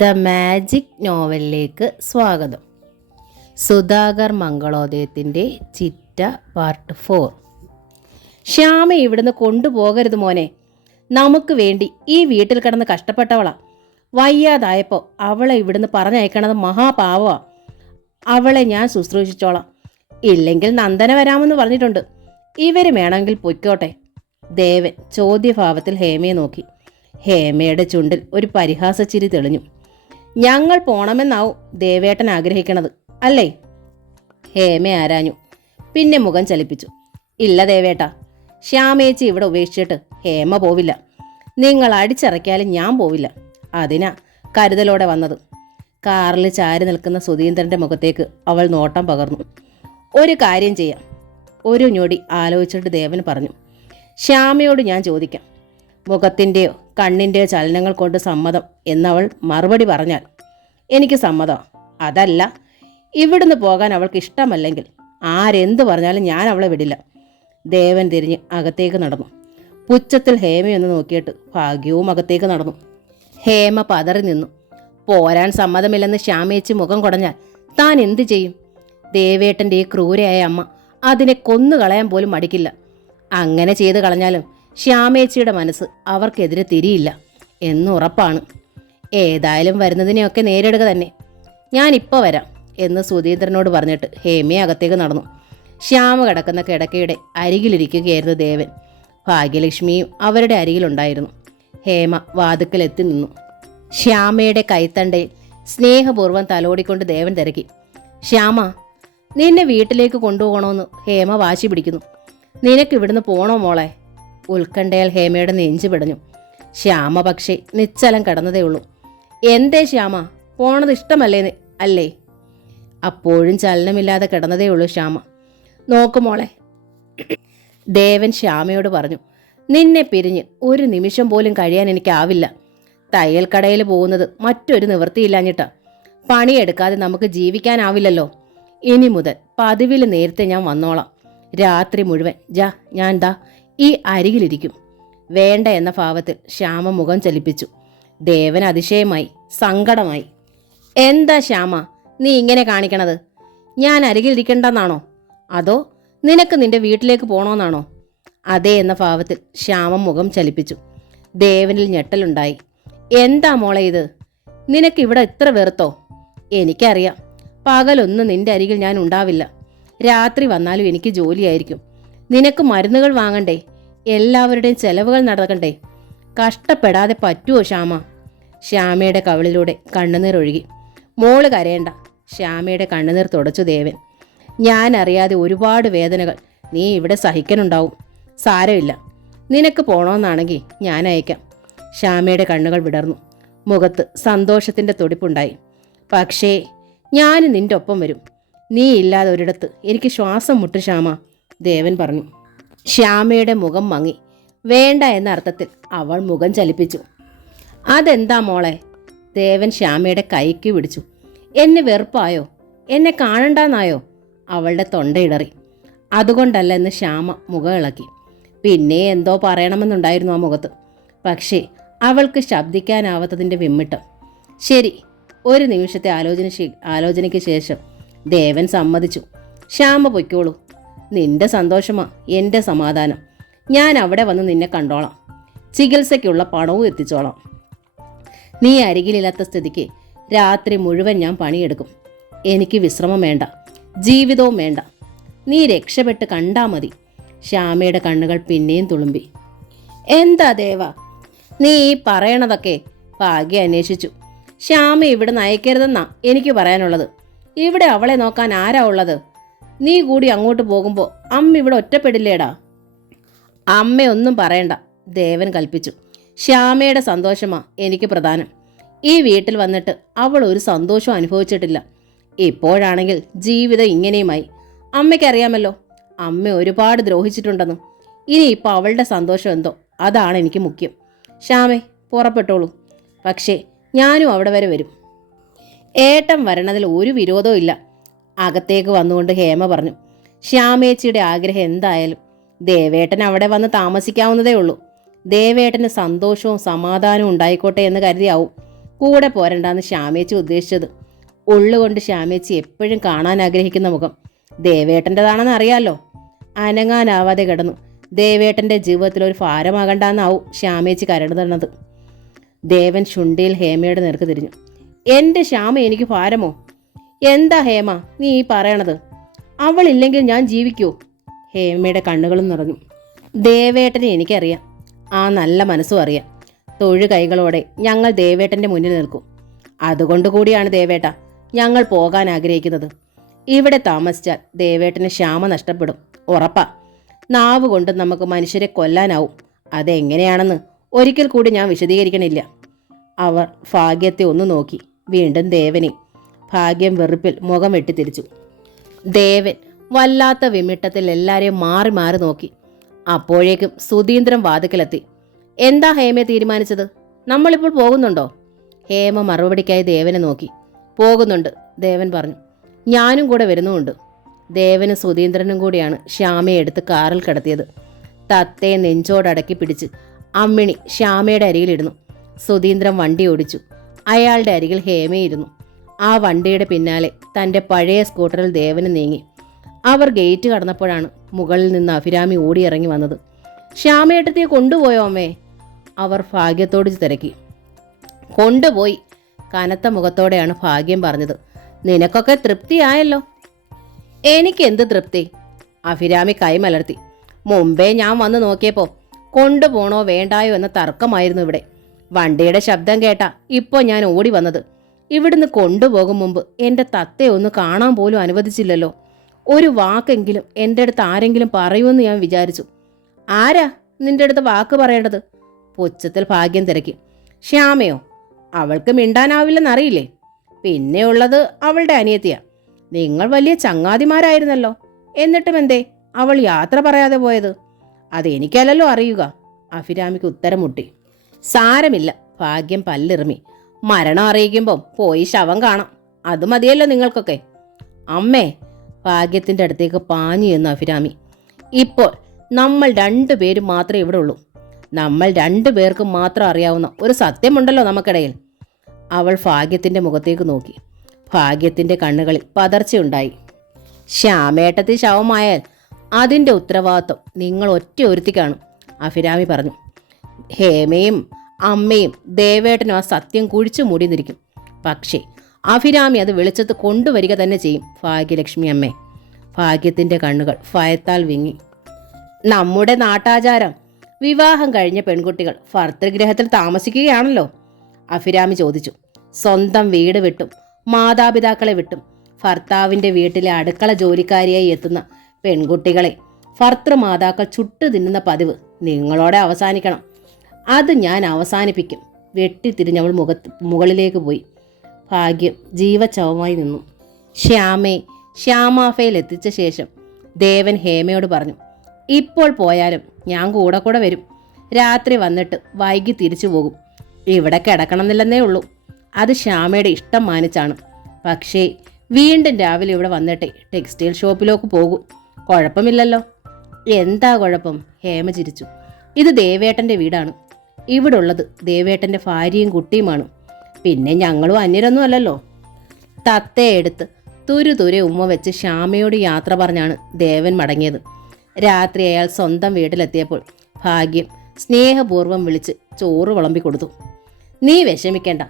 The magic നോവലിലേക്ക് സ്വാഗതം. സുധാകർ മംഗളോദയത്തിൻ്റെ ചിറ്റ part 4. Shyama ഇവിടുന്ന് കൊണ്ടുപോകരുത് മോനെ, നമുക്ക് വേണ്ടി ഈ വീട്ടിൽ കിടന്ന് കഷ്ടപ്പെട്ടവളാ. വയ്യാതായപ്പോൾ അവളെ ഇവിടുന്ന് പറഞ്ഞയക്കണത് മഹാപാവമാണ്. അവളെ ഞാൻ ശുശ്രൂഷിച്ചോളാം. ഇല്ലെങ്കിൽ നന്ദന വരാമെന്ന് പറഞ്ഞിട്ടുണ്ട്. ഇവർ വേണമെങ്കിൽ പൊയ്ക്കോട്ടെ. ദേവൻ ചോദ്യഭാവത്തിൽ ഹേമയെ നോക്കി. ഹേമയുടെ ചുണ്ടിൽ ഒരു പരിഹാസച്ചിരി തെളിഞ്ഞു. ഞങ്ങൾ പോണമെന്നാവും ദേവേട്ടൻ ആഗ്രഹിക്കണത് അല്ലേ? ഹേമ ആരാഞ്ഞു. പിന്നെ മുഖം ചലിപ്പിച്ചു. ഇല്ല ദേവേട്ട, ശ്യാമേച്ചി ഇവിടെ ഉപേക്ഷിച്ചിട്ട് ഹേമ പോവില്ല. നിങ്ങൾ അടിച്ചിറക്കിയാലും ഞാൻ പോവില്ല. അതിനാ കരുതലോടെ വന്നത്. കാറിൽ ചാരി നിൽക്കുന്ന സുധീന്ദ്രൻ്റെ മുഖത്തേക്ക് അവൾ നോട്ടം പകർന്നു. ഒരു കാര്യം ചെയ്യാം. ഒരു ഞൊടി ആലോചിച്ചിട്ട് ദേവൻ പറഞ്ഞു. ശ്യാമയോട് ഞാൻ ചോദിക്കാം. മുഖത്തിൻ്റെയോ കണ്ണിൻ്റെയോ ചലനങ്ങൾ കൊണ്ട് സമ്മതം എന്നവൾ മറുപടി പറഞ്ഞാൽ എനിക്ക് സമ്മതമാണ്. അതല്ല, ഇവിടുന്ന് പോകാൻ അവൾക്ക് ഇഷ്ടമല്ലെങ്കിൽ ആരെന്ത് പറഞ്ഞാലും ഞാൻ അവളെ വിടില്ല. ദേവൻ തിരിഞ്ഞ് അകത്തേക്ക് നടന്നു. പുച്ഛത്തിൽ ഹേമയൊന്ന് നോക്കിയിട്ട് ഭാഗ്യവും അകത്തേക്ക് നടന്നു. ഹേമ പതറി നിന്നു. പോരാൻ സമ്മതമില്ലെന്ന് ശ്യാമേച്ചി മുഖം കുടഞ്ഞാൽ താൻ എന്തു ചെയ്യും? ദേവേട്ടൻ്റെ ഈ ക്രൂരയായ അമ്മ അതിനെ കൊന്നുകളയാൻ പോലും മടിക്കില്ല. അങ്ങനെ ചെയ്ത് കളഞ്ഞാലും ശ്യാമേച്ചിയുടെ മനസ്സ് അവർക്കെതിരെ തിരിയില്ല എന്നുറപ്പാണ്. ഏതായാലും വരുന്നതിനെയൊക്കെ നേരിടുക തന്നെ. ഞാനിപ്പോൾ വരാം എന്ന് സുധീന്ദ്രനോട് പറഞ്ഞിട്ട് ഹേമയെ അകത്തേക്ക് നടന്നു. ശ്യാമ കിടക്കുന്ന കിടക്കയുടെ അരികിലിരിക്കുകയായിരുന്നു ദേവൻ. ഭാഗ്യലക്ഷ്മിയും അവരുടെ അരികിലുണ്ടായിരുന്നു. ഹേമ വാതുക്കലെത്തി നിന്നു. ശ്യാമയുടെ കൈത്തണ്ടയിൽ സ്നേഹപൂർവ്വം തലോടിക്കൊണ്ട് ദേവൻ തിരക്കി. ശ്യാമ, നിന്നെ വീട്ടിലേക്ക് കൊണ്ടുപോകണമെന്ന് ഹേമ വാശി പിടിക്കുന്നു. നിനക്കിവിടുന്ന് പോണോ മോളെ? ഉത്കണ്ഠയാൽ ഹേമയുടെ നെഞ്ചു പിടഞ്ഞു. ശ്യാമ പക്ഷേ നിശ്ചലം കിടന്നതേ ഉള്ളൂ. എന്തേ ശ്യാമ, പോണത് ഇഷ്ടമല്ലേ അല്ലേ? അപ്പോഴും ചലനമില്ലാതെ കിടന്നതേ ഉള്ളൂ ശ്യാമ. നോക്കുമോളെ, ദേവൻ ശ്യാമയോട് പറഞ്ഞു. നിന്നെ പിരിഞ്ഞ് ഒരു നിമിഷം പോലും കഴിയാൻ എനിക്കാവില്ല. തയ്യൽ കടയിൽ പോകുന്നത് മറ്റൊരു നിവൃത്തിയില്ലാഞ്ഞിട്ടാ. പണിയെടുക്കാതെ നമുക്ക് ജീവിക്കാനാവില്ലല്ലോ. ഇനി മുതൽ പതിവിൽ നേരത്തെ ഞാൻ വന്നോളാം. രാത്രി മുഴുവൻ ഞാൻ ഈ അരികിലിരിക്കും. വേണ്ട എന്ന ഭാവത്തിൽ ശ്യാമ മുഖം ചലിപ്പിച്ചു. ദേവൻ അതിശയമായി, സങ്കടമായി. എന്താ ശ്യാമ നീ ഇങ്ങനെ കാണിക്കണത്? ഞാൻ അരികിലിരിക്കണ്ടെന്നാണോ? അതോ നിനക്ക് നിന്റെ വീട്ടിലേക്ക് പോകണമെന്നാണോ? അതേ എന്ന ഭാവത്തിൽ ശ്യാമ മുഖം ചലിപ്പിച്ചു. ദേവനിൽ ഞെട്ടലുണ്ടായി. എന്താ മോളെ ഇത്? നിനക്കിവിടെ ഇത്ര വെറുത്തോ? എനിക്കറിയാം, പകലൊന്നും നിന്റെ അരികിൽ ഞാൻ ഉണ്ടാവില്ല. രാത്രി വന്നാലും എനിക്ക് ജോലിയായിരിക്കും. നിനക്ക് മരുന്നുകൾ വാങ്ങണ്ടേ? എല്ലാവരുടെയും ചെലവുകൾ നടക്കണ്ടേ? കഷ്ടപ്പെടാതെ പറ്റുമോ ശ്യാമ? ശ്യാമയുടെ കവിളിലൂടെ കണ്ണുനീർ ഒഴുകി. മോള് കരയണ്ട. ശ്യാമയുടെ കണ്ണുനീർ തുടച്ചു ദേവൻ. ഞാൻ അറിയാതെ ഒരുപാട് വേദനകൾ നീ ഇവിടെ സഹിക്കാനുണ്ടാവും. സാരമില്ല, നിനക്ക് പോണമെന്നാണെങ്കിൽ ഞാൻ അയക്കാം. ശ്യാമയുടെ കണ്ണുകൾ വിടർന്നു. മുഖത്ത് സന്തോഷത്തിൻ്റെ തുടിപ്പുണ്ടായി. പക്ഷേ ഞാൻ നിന്റെ ഒപ്പം വരും. നീ ഇല്ലാതെ ഒരിടത്ത് എനിക്ക് ശ്വാസം മുട്ടു ശ്യാമ, ദേവൻ പറഞ്ഞു. ശ്യാമയുടെ മുഖം മങ്ങി. വേണ്ട എന്ന അർത്ഥത്തിൽ അവൾ മുഖം ചലിപ്പിച്ചു. അതെന്താ മോളെ? ദേവൻ ശ്യാമയുടെ കൈക്ക് പിടിച്ചു. എന്നെ വെറുപ്പായോ? എന്നെ കാണണ്ടെന്നായോ? അവളുടെ തൊണ്ടയിടറി. അതുകൊണ്ടല്ല എന്ന് ശ്യാമ മുഖം ഇളക്കി. പിന്നെ എന്തോ പറയണമെന്നുണ്ടായിരുന്നു ആ മുഖത്ത്. പക്ഷേ അവൾക്ക് ശബ്ദിക്കാനാവാത്തതിൻ്റെ വിമ്മിട്ടം. ശരി, ഒരു നിമിഷത്തെ ആലോചനയ്ക്ക് ശേഷം ദേവൻ സമ്മതിച്ചു. ശ്യാമ പൊയ്ക്കോളൂ. നിന്റെ സന്തോഷമാ എൻ്റെ സമാധാനം. ഞാൻ അവിടെ വന്ന് നിന്നെ കണ്ടോളാം. ചികിത്സയ്ക്കുള്ള പണവും എത്തിച്ചോളാം. നീ അരികിലില്ലാത്ത സ്ഥിതിക്ക് രാത്രി മുഴുവൻ ഞാൻ പണിയെടുക്കും. എനിക്ക് വിശ്രമം വേണ്ട, ജീവിതവും വേണ്ട. നീ രക്ഷപ്പെട്ട് കണ്ടാ മതി. ശ്യാമയുടെ കണ്ണുകൾ പിന്നെയും തുളുമ്പി. എന്താ ദേവ നീ ഈ പറയണതൊക്കെ? ഭാഗ്യ അന്വേഷിച്ചു. ശ്യാമ ഇവിടെ നയിക്കരുതെന്നാ എനിക്ക് പറയാനുള്ളത്. ഇവിടെ അവളെ നോക്കാൻ ആരാ ഉള്ളത്? നീ കൂടി അങ്ങോട്ട് പോകുമ്പോൾ അമ്മ ഇവിടെ ഒറ്റപ്പെടില്ലേടാ? അമ്മയൊന്നും പറയണ്ട, ദേവൻ കൽപ്പിച്ചു. ശ്യാമയുടെ സന്തോഷമാ എനിക്ക് പ്രധാനം. ഈ വീട്ടിൽ വന്നിട്ട് അവൾ ഒരു സന്തോഷവും അനുഭവിച്ചിട്ടില്ല. ഇപ്പോഴാണെങ്കിൽ ജീവിതം ഇങ്ങനെയുമായി. അമ്മയ്ക്കറിയാമല്ലോ, അമ്മ ഒരുപാട് ദ്രോഹിച്ചിട്ടുണ്ടെന്ന്. ഇനിയിപ്പോൾ അവളുടെ സന്തോഷം എന്തോ അതാണ് എനിക്ക് മുഖ്യം. ശ്യാമേ, പുറപ്പെട്ടോളൂ. പക്ഷേ ഞാനും അവിടെ വരെ വരും. ഏട്ടൻ വരണതിൽ ഒരു വിരോധവും ഇല്ല, അകത്തേക്ക് വന്നുകൊണ്ട് ഹേമ പറഞ്ഞു. ശ്യാമേച്ചിയുടെ ആഗ്രഹം എന്തായാലും ദേവേട്ടൻ അവിടെ വന്ന് താമസിക്കാവുന്നതേ ഉള്ളൂ. ദേവേട്ടന് സന്തോഷവും സമാധാനവും ഉണ്ടായിക്കോട്ടെ എന്ന് കരുതിയാവും കൂടെ പോരണ്ടാന്ന് ശ്യാമേച്ചി ഉദ്ദേശിച്ചത്. ഉള്ളുകൊണ്ട് ശ്യാമേച്ചി എപ്പോഴും കാണാൻ ആഗ്രഹിക്കുന്ന മുഖം ദേവേട്ടൻ്റെതാണെന്ന് അറിയാലോ. അനങ്ങാനാവാതെ കിടന്നു. ദേവേട്ടൻ്റെ ജീവിതത്തിൽ ഒരു ഭാരമാകണ്ടെന്നാവും ശ്യാമേച്ചി കരുതുന്നത്. ദേവൻ ശുണ്ടിയിൽ ഹേമയുടെ നേർക്ക് തിരിഞ്ഞു. എൻ്റെ ശ്യാമ എനിക്ക് ഭാരമോ? എന്താ ഹേമ നീ ഈ പറയണത്? അവളില്ലെങ്കിൽ ഞാൻ ജീവിക്കുമോ? ഹേമയുടെ കണ്ണുകളും നിറഞ്ഞു. ദേവേട്ടനെ എനിക്കറിയാം, ആ നല്ല മനസ്സും അറിയാം. തൊഴു കൈകളോടെ ഞങ്ങൾ ദേവേട്ടൻ്റെ മുന്നിൽ നിൽക്കും. അതുകൊണ്ട് കൂടിയാണ് ദേവേട്ട ഞങ്ങൾ പോകാൻ ആഗ്രഹിക്കുന്നത്. ഇവിടെ താമസിച്ചാൽ ദേവേട്ടന് ശ്യാമ നഷ്ടപ്പെടും, ഉറപ്പാ. നാവ് കൊണ്ട് നമുക്ക് മനുഷ്യരെ കൊല്ലാനാവും. അതെങ്ങനെയാണെന്ന് ഒരിക്കൽ കൂടി ഞാൻ വിശദീകരിക്കണില്ല. അവർ ഭാഗ്യത്തെ ഒന്ന് നോക്കി, വീണ്ടും ദേവനെ. ഭാഗ്യം വെറുപ്പിൽ മുഖം വെട്ടിത്തിരിച്ചു. ദേവൻ വല്ലാത്ത വിമിട്ടത്തിൽ എല്ലാവരെയും മാറി മാറി നോക്കി. അപ്പോഴേക്കും സുധീന്ദ്രൻ വാതിക്കലെത്തി. എന്താ ഹേമയെ തീരുമാനിച്ചത്? നമ്മളിപ്പോൾ പോകുന്നുണ്ടോ? ഹേമ മറുപടിക്കായി ദേവനെ നോക്കി. പോകുന്നുണ്ട്, ദേവൻ പറഞ്ഞു. ഞാനും കൂടെ വരുന്നുമുണ്ട്. ദേവനും സുധീന്ദ്രനും കൂടിയാണ് ശ്യാമയെ എടുത്ത് കാറിൽ കിടത്തിയത്. തത്തയെ നെഞ്ചോടടക്കി പിടിച്ച് അമ്മിണി ശ്യാമയുടെ അരികിലിരുന്നു. സുധീന്ദ്രൻ വണ്ടി ഓടിച്ചു. അയാളുടെ അരികിൽ ഹേമയിരുന്നു. ആ വണ്ടിയുടെ പിന്നാലെ തൻ്റെ പഴയ സ്കൂട്ടറിൽ ദേവന് നീങ്ങി. അവർ ഗേറ്റ് കടന്നപ്പോഴാണ് മുകളിൽ നിന്ന് അഭിരാമി ഓടിയിറങ്ങി വന്നത്. ശ്യാമയേട്ടത്തിയെ കൊണ്ടുപോയോ അമ്മേ? അവർ ഭാഗ്യത്തോട് തിരക്കി. കൊണ്ടുപോയി, കനത്ത മുഖത്തോടെയാണ് ഭാഗ്യം പറഞ്ഞത്. നിനക്കൊക്കെ തൃപ്തിയായല്ലോ. എനിക്കെന്ത് തൃപ്തി? അഭിരാമി കൈമലർത്തി. മുമ്പേ ഞാൻ വന്ന് നോക്കിയപ്പോൾ കൊണ്ടുപോണോ വേണ്ടായോ എന്ന തർക്കമായിരുന്നു ഇവിടെ. വണ്ടിയുടെ ശബ്ദം കേട്ടാ ഇപ്പോൾ ഞാൻ ഓടി വന്നത്. ഇവിടുന്ന് കൊണ്ടുപോകും മുമ്പ് എൻ്റെ തത്തയെ ഒന്ന് കാണാൻ പോലും അനുവദിച്ചില്ലല്ലോ. ഒരു വാക്കെങ്കിലും എൻ്റെ അടുത്ത് ആരെങ്കിലും പറയുമെന്ന് ഞാൻ വിചാരിച്ചു. ആരാ നിന്റെ അടുത്ത് വാക്ക് പറയേണ്ടത്? പുച്ഛത്തിൽ ഭാഗ്യം തിരക്കി. ശ്യാമയോ? അവൾക്ക് മിണ്ടാനാവില്ലെന്നറിയില്ലേ? പിന്നെയുള്ളത് അവളുടെ അനിയത്തിയാ. നിങ്ങൾ വലിയ ചങ്ങാതിമാരായിരുന്നല്ലോ. എന്നിട്ടും എന്തേ അവൾ യാത്ര പറയാതെ പോയത്? അതെനിക്കല്ലല്ലോ അറിയുക. അഭിരാമിക്ക് ഉത്തരം മുട്ടി. സാരമില്ല, ഭാഗ്യം പല്ലിറുമി. മരണം അറിയിക്കുമ്പം പോയി ശവം കാണാം, അത് മതിയല്ലോ നിങ്ങൾക്കൊക്കെ. അമ്മേ, ഭാഗ്യത്തിൻ്റെ അടുത്തേക്ക് പാഞ്ഞു എന്ന് അഭിരാമി. ഇപ്പോൾ നമ്മൾ രണ്ടുപേരും മാത്രമേ ഇവിടെ ഉള്ളൂ. നമ്മൾ രണ്ടുപേർക്കും മാത്രം അറിയാവുന്ന ഒരു സത്യമുണ്ടല്ലോ നമുക്കിടയിൽ. അവൾ ഭാഗ്യത്തിൻ്റെ മുഖത്തേക്ക് നോക്കി. ഭാഗ്യത്തിൻ്റെ കണ്ണുകളിൽ പതർച്ചയുണ്ടായി. ശ്യാമേട്ടത്തി ശവമായാൽ അതിൻ്റെ ഉത്തരവാദിത്വം നിങ്ങൾ ഒറ്റ ഒരുത്തിക്കാണും, അഭിരാമി പറഞ്ഞു. ഹേമയും അമ്മയും ദേവേട്ടനും ആ സത്യം കുഴിച്ചു മൂടിന്നിരിക്കും. പക്ഷേ അഭിരാമി അത് വെളിച്ചത്ത് കൊണ്ടുവരിക തന്നെ ചെയ്യും, ഭാഗ്യലക്ഷ്മി അമ്മേ. ഭാഗ്യത്തിൻ്റെ കണ്ണുകൾ ഭയത്താൽ വിങ്ങി. നമ്മുടെ നാട്ടാചാരം വിവാഹം കഴിഞ്ഞ പെൺകുട്ടികൾ ഭർതൃഗ്രഹത്തിൽ താമസിക്കുകയാണല്ലോ, അഭിരാമി ചോദിച്ചു. സ്വന്തം വീട് വിട്ടും മാതാപിതാക്കളെ വിട്ടും ഭർത്താവിൻ്റെ വീട്ടിലെ അടുക്കള ജോലിക്കാരിയായി എത്തുന്ന പെൺകുട്ടികളെ ഭർത്തൃമാതാക്കൾ ചുട്ടു തിന്നുന്ന പതിവ് നിങ്ങളോടെ അവസാനിക്കണം. അത് ഞാൻ അവസാനിപ്പിക്കും. വെട്ടിത്തിരിഞ്ഞവൾ മുകളിലേക്ക് പോയി. ഭാഗ്യം ജീവച്ചവമായി നിന്നു. ശ്യാമയെ ശ്യാമാഫയിൽ എത്തിച്ച ശേഷം ദേവൻ ഹേമയോട് പറഞ്ഞു. ഇപ്പോൾ പോയാലും ഞാൻ കൂടെ വരും. രാത്രി വന്നിട്ട് വൈകി തിരിച്ചു പോകും. ഇവിടെ കിടക്കണമെന്നില്ലെന്നേ ഉള്ളൂ. അത് ശ്യാമയുടെ ഇഷ്ടം മാനിച്ചാണ്. പക്ഷേ വീണ്ടും രാവിലെ ഇവിടെ വന്നിട്ടേ ടെക്സ്റ്റൈൽ ഷോപ്പിലേക്ക് പോകും. കുഴപ്പമില്ലല്ലോ. എന്താ കുഴപ്പം? ഹേമ ചിരിച്ചു. ഇത് ദേവേട്ടൻ്റെ വീടാണ്. ഇവിടെ ഉള്ളത് ദേവേട്ടൻ്റെ ഭാര്യയും കുട്ടിയുമാണ്. പിന്നെ ഞങ്ങളും അന്യരൊന്നും അല്ലല്ലോ. തത്തയെ എടുത്ത് തുരുതുരെ ഉമ്മ വെച്ച് ശ്യാമയോട് യാത്ര പറഞ്ഞാണ് ദേവൻ മടങ്ങിയത്. രാത്രി അയാൾ സ്വന്തം വീട്ടിലെത്തിയപ്പോൾ ഭാഗ്യം സ്നേഹപൂർവ്വം വിളിച്ച് ചോറ് വിളമ്പിക്കൊടുത്തു. നീ വിഷമിക്കേണ്ട,